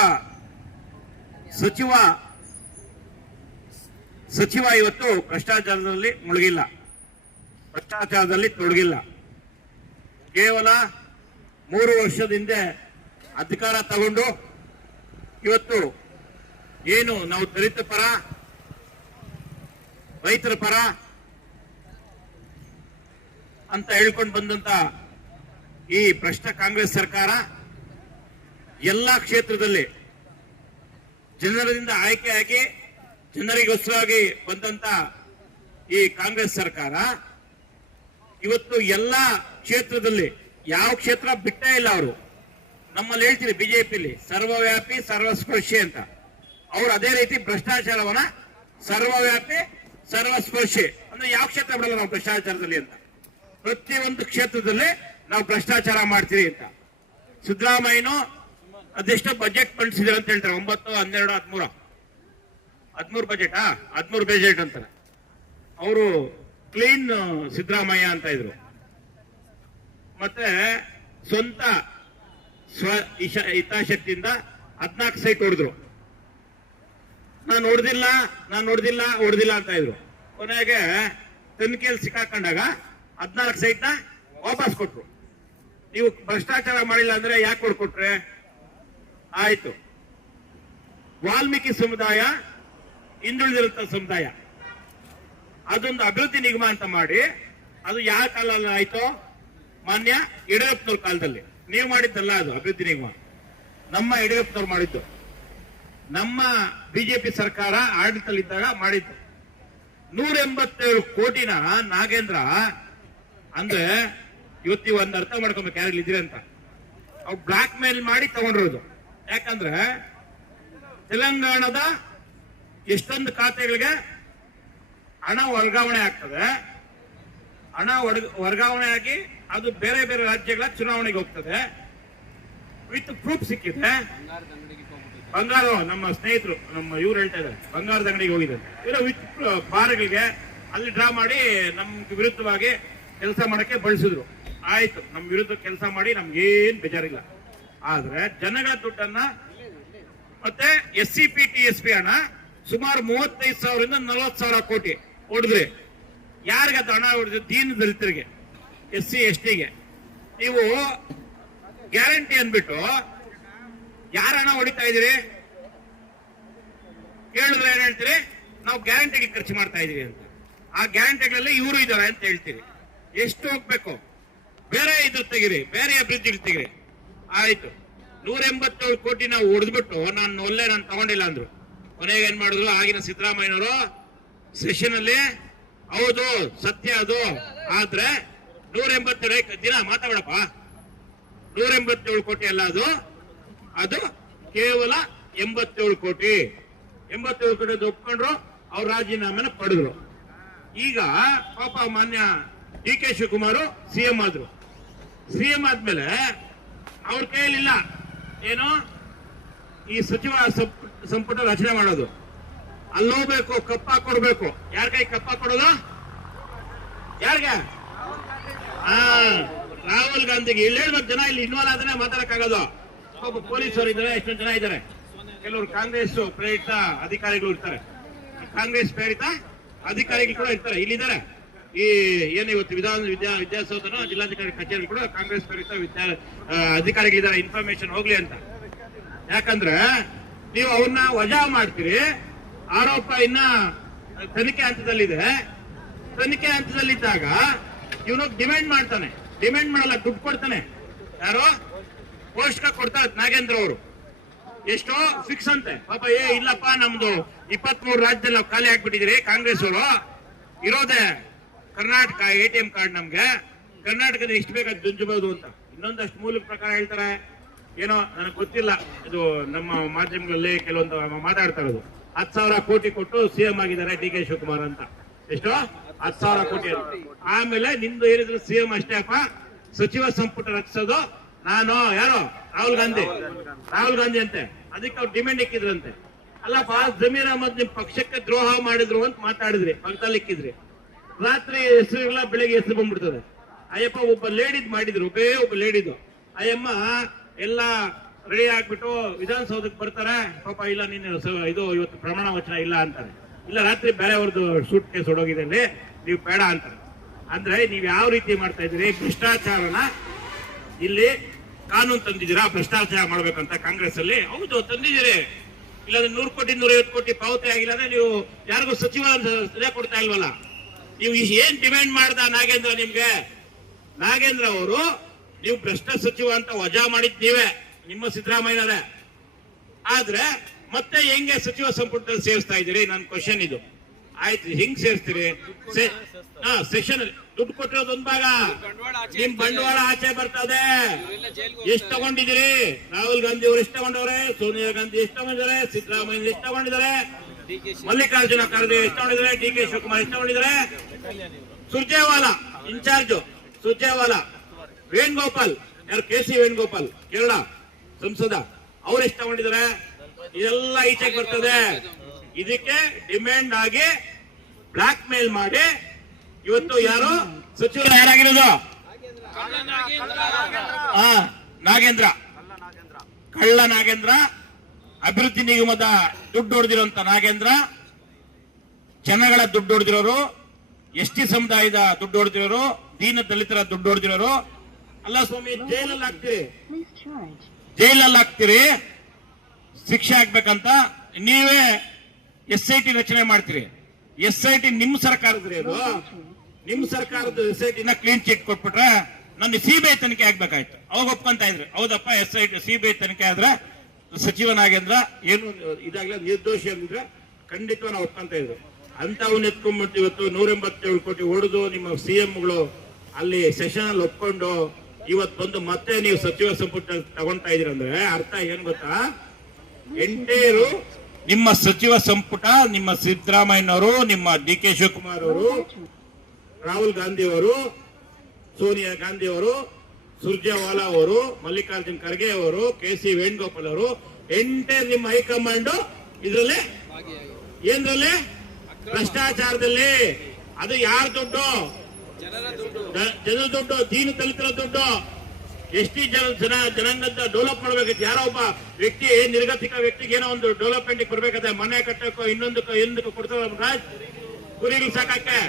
ಸಚಿವ ಇವತ್ತು ಭ್ರಷ್ಟಾಚಾರದಲ್ಲಿ ಮುಳುಗಿಲ್ಲ, ಭ್ರಷ್ಟಾಚಾರದಲ್ಲಿ ತೊಡಗಿಲ್ಲ. ಕೇವಲ 3 ವರ್ಷದ ಹಿಂದೆ ಅಧಿಕಾರ ತಗೊಂಡು ಇವತ್ತು ಏನು ನಾವು ದಲಿತ ಪರ, ರೈತರ ಪರ ಅಂತ ಹೇಳ್ಕೊಂಡು ಬಂದಂತ ಈ ಭ್ರಷ್ಟ ಕಾಂಗ್ರೆಸ್ ಸರ್ಕಾರ ಎಲ್ಲ ಕ್ಷೇತ್ರದಲ್ಲಿ ಜನರಿಂದ ಆಯ್ಕೆಯಾಗಿ ಜನರಿಗೋಸ್ಕರವಾಗಿ ಬಂದಂತ ಈ ಕಾಂಗ್ರೆಸ್ ಸರ್ಕಾರ ಇವತ್ತು ಎಲ್ಲ ಕ್ಷೇತ್ರದಲ್ಲಿ ಯಾವ ಕ್ಷೇತ್ರ ಬಿಟ್ಟೇ ಇಲ್ಲ. ಅವರು ನಮ್ಮಲ್ಲಿ ಹೇಳ್ತೀರಿ ಬಿಜೆಪಿಲಿ ಸರ್ವವ್ಯಾಪಿ ಸರ್ವಸ್ಪರ್ಶಿ ಅಂತ, ಅವ್ರು ಅದೇ ರೀತಿ ಭ್ರಷ್ಟಾಚಾರವನ್ನ ಸರ್ವವ್ಯಾಪಿ ಸರ್ವಸ್ಪರ್ಶಿ ಅಂದ್ರೆ ಯಾವ ಕ್ಷೇತ್ರ ಬಿಡಲ್ಲ ನಾವು ಭ್ರಷ್ಟಾಚಾರದಲ್ಲಿ ಅಂತ, ಪ್ರತಿಯೊಂದು ಕ್ಷೇತ್ರದಲ್ಲಿ ನಾವು ಭ್ರಷ್ಟಾಚಾರ ಮಾಡ್ತೀವಿ ಅಂತ. ಸಿದ್ದರಾಮಯ್ಯನು ಅದೆಷ್ಟೋ ಬಜೆಟ್ ಮಂಡಿಸಿದ್ರೆ ಅಂತ ಹೇಳ್ತಾರೆ, 9, 12, 13 ಬಜೆಟ್ 13 ಬಜೆಟ್ ಅಂತಾರೆ. ಅವರು ಕ್ಲೀನ್ ಸಿದ್ದರಾಮಯ್ಯ ಅಂತ ಇದ್ರು. ಮತ್ತೆ ಸ್ವಂತ ಹಿತಾಸಕ್ತಿಯಿಂದ 14 ಸೈಟ್ ಹೊಡೆದ್ರು. ನಾನು ಹೊಡೆದಿಲ್ಲ ಅಂತ ಇದ್ರು. ಕೊನೆಗೆ ತನಿಖೆಯಲ್ಲಿ ಸಿಕ್ಕಾಕೊಂಡಾಗ 14 ಸೈಟ್ನ ವಾಪಸ್ ಕೊಟ್ರು. ನೀವು ಭ್ರಷ್ಟಾಚಾರ ಮಾಡಿಲ್ಲ ಅಂದ್ರೆ ಯಾಕೆ ಕೊಟ್ಕೊಟ್ರೆ? ಆಯ್ತು. ವಾಲ್ಮೀಕಿ ಸಮುದಾಯ ಹಿಂದುಳಿದಿರುತ್ತ ಸಮುದಾಯ, ಅದೊಂದು ಅಭಿವೃದ್ಧಿ ನಿಗಮ ಅಂತ ಮಾಡಿ, ಅದು ಯಾವ ಕಾಲದಲ್ಲಿ ಆಯ್ತು? ಮಾನ್ಯ ಯಡಿಯೂರಪ್ಪನವ್ರ ಕಾಲದಲ್ಲಿ. ನೀವು ಮಾಡಿದ್ದಲ್ಲ ಅದು ಅಭಿವೃದ್ಧಿ ನಿಗಮ, ನಮ್ಮ ಯಡಿಯೂರಪ್ಪನವ್ರು ಮಾಡಿದ್ದು. ನಮ್ಮ ಬಿಜೆಪಿ ಸರ್ಕಾರ ಆಡಳಿತದಲ್ಲಿದ್ದಾಗ ಮಾಡಿದ್ದು. 187 ಕೋಟಿನ ನಾಗೇಂದ್ರ ಅಂದ್ರೆ ಇವತ್ತಿ ಒಂದು ಅರ್ಥ ಮಾಡ್ಕೊಬೇಕು ಯಾರಿಲ್ಲ ಇದ್ರೆ ಅಂತ. ಅವ್ರು ಬ್ಲಾಕ್ ಮೇಲ್ ಮಾಡಿ ತಗೊಂಡಿರೋದು. ಯಾಕಂದ್ರೆ ತೆಲಂಗಾಣದ ಎಷ್ಟೊಂದು ಖಾತೆಗಳಿಗೆ ಹಣ ವರ್ಗಾವಣೆ ಆಗ್ತದೆ. ಹಣ ವರ್ಗಾವಣೆ ಆಗಿ ಅದು ಬೇರೆ ಬೇರೆ ರಾಜ್ಯಗಳ ಚುನಾವಣೆಗೆ ಹೋಗ್ತದೆ. ವಿತ್ ಪ್ರೂಫ್ ಸಿಕ್ಕಿದೆ. ಬಂಗಾರ ನಮ್ಮ ಸ್ನೇಹಿತರು ಇವ್ರು ಹೇಳ್ತಾ ಇದ್ದಾರೆ, ಬಂಗಾರದ ಅಂಗಡಿಗೆ ಹೋಗಿದ್ದಾರೆ. ಇವರು ವಿತ್ ಬಾರ್ಗಳಿಗೆ ಅಲ್ಲಿ ಡ್ರಾ ಮಾಡಿ ನಮ್ಗೆ ವಿರುದ್ಧವಾಗಿ ಕೆಲಸ ಮಾಡಕ್ಕೆ ಬಳಸಿದ್ರು. ಆಯ್ತು, ನಮ್ ವಿರುದ್ಧ ಕೆಲಸ ಮಾಡಿ ನಮ್ಗೇನ್ ಬೇಜಾರಿಲ್ಲ. ಆದ್ರೆ ಜನಗಳ ದುಡ್ಡನ್ನ ಮತ್ತೆ SCP TSP ಹಣ ಸುಮಾರು 35,000ರಿಂದ 40,000 ಕೋಟಿ ಹೊಡೆದ್ರಿ. ಯಾರಿಗದು ಹಣ ಹೊಡೆದು ದೀನ ದಲಿತರಿಗೆ, SC STಗೆ ನೀವು ಗ್ಯಾರಂಟಿ ಅಂದ್ಬಿಟ್ಟು ಯಾರ ಹಣ ಹೊಡಿತಾ ಇದೀರಿ? ಕೇಳಿದ್ರೆ ಏನ್ ಹೇಳ್ತೀರಿ? ನಾವು ಗ್ಯಾರಂಟಿಗೆ ಖರ್ಚು ಮಾಡ್ತಾ ಇದೀವಿ ಅಂತ. ಆ ಗ್ಯಾರಂಟಿಗಳಲ್ಲಿ ಇವರು ಇದಾರೆ ಅಂತ ಹೇಳ್ತೀರಿ. ಎಷ್ಟು ಹೋಗ್ಬೇಕು? ಬೇರೆ ಇದು ತೆಗಿರಿ, ಬೇರೆ ಅಭಿವೃದ್ಧಿ ತೆಗಿರಿ. ಆಯ್ತು, 187 ಕೋಟಿ ನಾವು ಹೊಡೆದ್ಬಿಟ್ಟು ನಾನು ತಗೊಂಡಿಲ್ಲ ಅಂದ್ರು. ಕೊನೆಗೆ ಏನ್ ಮಾಡಿದ್ರು ಆಗಿನ ಸಿದ್ದರಾಮಯ್ಯನವರು ಸೆಷನ್ ಅಲ್ಲಿ, ಹೌದು ಸತ್ಯ ಅದು, ಆದ್ರೆ 187 ದಿನ ಮಾತಾಡಪ್ಪ, 187 ಕೋಟಿ ಅಲ್ಲ ಅದು ಕೇವಲ 87 ಕೋಟಿ. 87 ಕೋಟಿ ಒಪ್ಕೊಂಡ್ರು, ಅವ್ರ ರಾಜೀನಾಮೆನ ಪಡೆದ್ರು. ಈಗ ಪಾಪ ಮಾನ್ಯ DK ಶಿವಕುಮಾರ್ CM ಆದ್ರು. CM ಆದ್ಮೇಲೆ ಅವ್ರ ಕೈಯಲ್ಲಿಲ್ಲ ಏನು ಈ ಸಚಿವ ಸಂಪುಟ ರಚನೆ ಮಾಡೋದು. ಅಲ್ಲೋಗ್ಬೇಕು, ಕಪ್ಪ ಕೊಡ್ಬೇಕು. ಯಾರ ಕೈ ಕಪ್ಪ ಕೊಡೋದು? ಯಾರಿಗೆ? ರಾಹುಲ್ ಗಾಂಧಿಗೆ. ಇಲ್ಲಿ ಹೇಳ್ಬೇಕು, ಜನ ಇಲ್ಲಿ ಇನ್ವಾಲ್ವ್ ಆದ್ರೆ ಮಾತಾಡಕ್ಕಾಗೋದು. ಒಬ್ಬ ಪೊಲೀಸರು ಇದ್ದಾರೆ, ಎಷ್ಟೊಂದು ಜನ ಇದ್ದಾರೆ. ಕೆಲವರು ಕಾಂಗ್ರೆಸ್ ಪ್ರೇರಿತ ಅಧಿಕಾರಿಗಳು ಇರ್ತಾರೆ, ಕಾಂಗ್ರೆಸ್ ಪ್ರೇರಿತ ಅಧಿಕಾರಿಗಳು ಕೂಡ ಇರ್ತಾರೆ. ಇಲ್ಲಿದ್ದಾರೆ ಈ ಏನು ಇವತ್ತು ವಿದ್ಯಾಸೌಧನ ಜಿಲ್ಲಾಧಿಕಾರಿ ಕಚೇರಿ ಕೂಡ ಕಾಂಗ್ರೆಸ್ ಪ್ರೇರಿತ ಅಧಿಕಾರಿಗಳಿದ್ದಾರೆ, ಇನ್ಫಾರ್ಮೇಶನ್ ಹೋಗ್ಲಿ ಅಂತ. ಯಾಕಂದ್ರೆ ನೀವು ಅವನ್ನ ವಜಾ ಮಾಡ್ತೀರಿ, ಆರೋಪ ಇನ್ನ ತನಿಖೆ ಹಂತದಲ್ಲಿದೆ. ತನಿಖೆ ಹಂತದಲ್ಲಿದ್ದಾಗ ಇವನು ಡಿಮ್ಯಾಂಡ್ ಮಾಡ್ತಾನೆ, ಡಿಮ್ಯಾಂಡ್ ಮಾಡಲ್ಲ, ದುಡ್ಡು ಕೊಡ್ತಾನೆ. ಯಾರು? ಪೋಸ್ಟ್ ಕೊಡ್ತಾರೆ ನಾಗೇಂದ್ರ ಅವರು. ಎಷ್ಟೋ ಫಿಕ್ಸ್ ಅಂತೆ. ಪಾಪ ಇಲ್ಲಪ್ಪ, ನಮ್ದು 23 ರಾಜ್ಯದಲ್ಲಿ ನಾವು ಖಾಲಿ ಆಗ್ಬಿಟ್ಟಿದ್ರಿ, ಕಾಂಗ್ರೆಸ್ ಅವರು ಇರೋದೇ ಕರ್ನಾಟಕ ATM ಕಾರ್ಡ್, ನಮ್ಗೆ ಕರ್ನಾಟಕದ ಎಷ್ಟು ಬೇಕಾದ ದುಂಜಬಹುದು ಅಂತ. ಇನ್ನೊಂದಷ್ಟು ಮೂಲಕ ಪ್ರಕಾರ ಹೇಳ್ತಾರೆ, ಏನೋ ನನಗೆ ಗೊತ್ತಿಲ್ಲ, ಇದು ನಮ್ಮ ಮಾಧ್ಯಮಗಳಲ್ಲಿ ಕೆಲವೊಂದು ಮಾತಾಡ್ತಾ ಇರೋದು. 10,000 ಕೋಟಿ ಕೊಟ್ಟು CM ಆಗಿದ್ದಾರೆ DK ಶಿವಕುಮಾರ್ ಅಂತ. ಎಷ್ಟೋ? 10,000 ಕೋಟಿ ಅಂತ. ಆಮೇಲೆ ನಿಂದು ಏನಿದ್ರು CM ಅಷ್ಟೇ ಅಪ್ಪ, ಸಚಿವ ಸಂಪುಟ ರಚಿಸೋದು ನಾನು, ಯಾರು? ರಾಹುಲ್ ಗಾಂಧಿ ಅಂತೆ. ಅದಕ್ಕೆ ಅವ್ರು ಡಿಮ್ಯಾಂಡ್ ಇಕ್ಕಿದ್ರಂತೆ. ಅಲ್ಲಪ್ಪ, ಜಮೀರ್ ಅಹಮದ್ ನಿಮ್ ಪಕ್ಷಕ್ಕೆ ದ್ರೋಹ ಮಾಡಿದ್ರು ಅಂತ ಮಾತಾಡಿದ್ರಿ, ಪಕ್ಕದಲ್ಲಿ ಇಕ್ಕಿದ್ರಿ. ರಾತ್ರಿ ಹೆಸರುಗಳ ಬೆಳಿಗ್ಗೆ ಹೆಸರು ಬಂದ್ಬಿಡ್ತದೆ. ಅಯ್ಯಪ್ಪ ಒಬ್ಬ ಲೇಡಿದ್ ಮಾಡಿದ್ರು, ಒಬ್ಬ ಲೇಡಿದು. ಅಯ್ಯಮ್ಮ ಎಲ್ಲ ರೆಡಿ ಆಗ್ಬಿಟ್ಟು ವಿಧಾನಸೌಧಕ್ಕೆ ಬರ್ತಾರೆ. ಪಾಪ ಇಲ್ಲ, ನೀನು ಇದು ಇವತ್ತು ಪ್ರಮಾಣ ವಚನ ಇಲ್ಲ ಅಂತಾರೆ. ಇಲ್ಲ, ರಾತ್ರಿ ಬೇರೆಯವ್ರದ್ದು ಸೂಟ್ ಕೇಸ್ ಹೊಡೋಗಿದೆ, ನೀವು ಬೇಡ ಅಂತಾರೆ. ಅಂದ್ರೆ ನೀವ್ ಯಾವ ರೀತಿ ಮಾಡ್ತಾ ಇದ್ದೀರಿ? ಭ್ರಷ್ಟಾಚಾರನ ಇಲ್ಲಿ ಕಾನೂನು ತಂದಿದ್ದೀರಾ, ಭ್ರಷ್ಟಾಚಾರ ಮಾಡ್ಬೇಕಂತ ಕಾಂಗ್ರೆಸ್ ಅಲ್ಲಿ. ಹೌದು, ತಂದಿದ್ದೀರಿ. ಇಲ್ಲಾಂದ್ರೆ 100 ಕೋಟಿ 150 ಕೋಟಿ ಪಾವತಿ ಆಗಿಲ್ಲ ಅಂದ್ರೆ ನೀವು ಯಾರಿಗೂ ಸಚಿವ ಕೊಡ್ತಾ ಇಲ್ವಲ್ಲ. ನೀವು ಏನ್ ಡಿಮ್ಯಾಂಡ್ ಮಾಡ್ದ ನಾಗೇಂದ್ರ? ನಿಮ್ಗೆ ನಾಗೇಂದ್ರ ಅವರು, ನೀವು ಭ್ರಷ್ಟ ಸಚಿವ ಅಂತ ವಜಾ ಮಾಡಿದ್ ನೀವೇ, ನಿಮ್ಮ ಸಿದ್ದರಾಮಯ್ಯನವರೇ. ಆದ್ರೆ ಮತ್ತೆ ಹೆಂಗೆ ಸಚಿವ ಸಂಪುಟದಲ್ಲಿ ಸೇರಿಸ್ತಾ ಇದ್ದೀರಿ? ನನ್ನ ಕ್ವಶನ್ ಇದು. ಆಯ್ತು, ಹಿಂಗ್ ಸೇರಿಸ್ತೀರಿ? ಸೆಷನ್ ದುಡ್ಡು ಕೊಟ್ಟಿರೋದು ಒಂದ್ ಭಾಗ, ನಿಮ್ ಬಂಡವಾಳ ಆಚೆ ಬರ್ತದೆ. ಎಷ್ಟು ತಗೊಂಡಿದ್ದೀರಿ? ರಾಹುಲ್ ಗಾಂಧಿ ಅವರು ಎಷ್ಟು ತಗೊಂಡವ್ರೆ? ಸೋನಿಯಾ ಗಾಂಧಿ ಎಷ್ಟು ತಗೊಂಡಿದ್ದಾರೆ? ಸಿದ್ದರಾಮಯ್ಯ ಎಷ್ಟು ತಗೊಂಡಿದ್ದಾರೆ? ಮಲ್ಲಿಕಾರ್ಜುನ ಖರ್ಗೆ ಎಷ್ಟು ತಗೊಂಡಿದ್ದಾರೆ? DK ಶಿವಕುಮಾರ್ ಎಷ್ಟು ತಗೊಂಡಿದ್ದಾರೆ? ಸುರ್ಜೇವಾಲಾ ಇನ್ಚಾರ್ಜ್, ಸುರ್ಜೇವಾಲಾ, ವೇಣುಗೋಪಾಲ್, ಯಾರು? KC ವೇಣುಗೋಪಾಲ್, ಕೇರಳ ಸಂಸದ, ಅವ್ರು ಎಷ್ಟು ತಗೊಂಡಿದ್ದಾರೆ? ಇದೆಲ್ಲ ಈಚೆಗೆ ಬರ್ತದೆ. ಇದಕ್ಕೆ ಡಿಮ್ಯಾಂಡ್ ಆಗಿ ಬ್ಲಾಕ್ ಮೇಲ್ ಮಾಡಿ ಇವತ್ತು ಯಾರು ಸಚಿವರು ಯಾರಾಗಿರೋದು? ನಾಗೇಂದ್ರ, ಕಳ್ಳ ನಾಗೇಂದ್ರ, ಅಭಿವೃದ್ಧಿ ನಿಗಮದ ದುಡ್ಡು ಹೊಡೆದಿರೋಂತ ನಾಗೇಂದ್ರ, ಜನಗಳ ದುಡ್ಡು ಹೊಡೆದಿರೋರು, ST ಸಮುದಾಯದ ದುಡ್ಡು ಹೊಡೆದಿರೋರು, ದೀನ ದಲಿತರ ದುಡ್ಡು ಹೊಡೆದಿರೋರು. ಅಲ್ಲ ಸ್ವಾಮಿ, ಜೈಲಲ್ಲಿ ಹಾಕ್ತೀರಿ, ಶಿಕ್ಷೆ ಆಗ್ಬೇಕಂತ ನೀವೇ SIT ರಚನೆ ಮಾಡ್ತೀರಿ. SIT ನಿಮ್ಮ ಸರ್ಕಾರದ್ರಿ, ಅದು ನಿಮ್ಮ ಸರ್ಕಾರದ SIT ಕ್ಲೀನ್ ಚಿಟ್ ಕೊಟ್ಬಿಟ್ರೆ ನನ್ನ CBI ತನಿಖೆ ಆಗ್ಬೇಕಾಯ್ತು. ಅವಾಗ ಒಪ್ಕೊಂತ ಇದ್ರು, ಹೌದಪ್ಪ CBI ತನಿಖೆ ಆದ್ರೆ ಸಚಿವ ನಾಗೇಂದ್ರ ಏನು ಇದಾಗಲ್ಲ, ನಿರ್ದೋಷಿ ಅಂದಿದ್ರೆ ಖಂಡಿತ ನಾವು ಒಪ್ಕೊಂತ ಇದ್ರು. ಅಂತವನ್ನ ಎತ್ಕೊಂಡ್ಬಿಟ್ಟು ಇವತ್ತು 187 ಕೋಟಿ ಹೊಡೆದು ನಿಮ್ಮ CMಗಳು ಅಲ್ಲಿ ಸೆಷನ್ ಅಲ್ಲಿ ಒಪ್ಕೊಂಡು ಇವತ್ತು ಬಂದು ಮತ್ತೆ ನೀವು ಸಚಿವ ಸಂಪುಟ ತಗೊಂತಾ ಇದೀರಂದ್ರೆ ಅರ್ಥ ಏನ್ ಗೊತ್ತಾ? ಎಂಟೇರು ನಿಮ್ಮ ಸಚಿವ ಸಂಪುಟ, ನಿಮ್ಮ ಸಿದ್ದರಾಮಯ್ಯನವರು, ನಿಮ್ಮ DK ಶಿವಕುಮಾರ್ ಅವರು, ರಾಹುಲ್ ಗಾಂಧಿ ಅವರು, ಸೋನಿಯಾ ಗಾಂಧಿ ಅವರು, ಸುರ್ಜೇವಾಲಾ ಅವರು, ಮಲ್ಲಿಕಾರ್ಜುನ್ ಖರ್ಗೆ ಅವರು, KC ವೇಣುಗೋಪಾಲ್ ಅವರು, ಎಂಟೇರು ನಿಮ್ಮ ಹೈಕಮಾಂಡ್ ಇದ್ರಲ್ಲಿ ಏನ್ರಲ್ಲಿ ಭ್ರಷ್ಟಾಚಾರದಲ್ಲಿ. ಅದು ಯಾರ ದುಡ್ಡು? ಜನರ ದುಡ್ಡು, ದೀನ ದಲಿತರ ದುಡ್ಡು. ST ಜನಾಂಗದ ಡೆವಲಪ್ ಮಾಡ್ಬೇಕೈತಿ. ಯಾರೋ ಒಬ್ಬ ವ್ಯಕ್ತಿ, ನಿರ್ಗತಿಕ ವ್ಯಕ್ತಿಗೆ ಏನೋ ಒಂದು ಡೆವಲಪ್ಮೆಂಟ್ ಬರ್ಬೇಕಾದ್ರೆ, ಮನೆ ಕಟ್ಟಕ್ಕೋ ಇನ್ನೊಂದಕ್ಕೋ ಕೊಡ್ತಾರ ಕುರಿಗಳು ಸಾಕಕ್ಕೆ.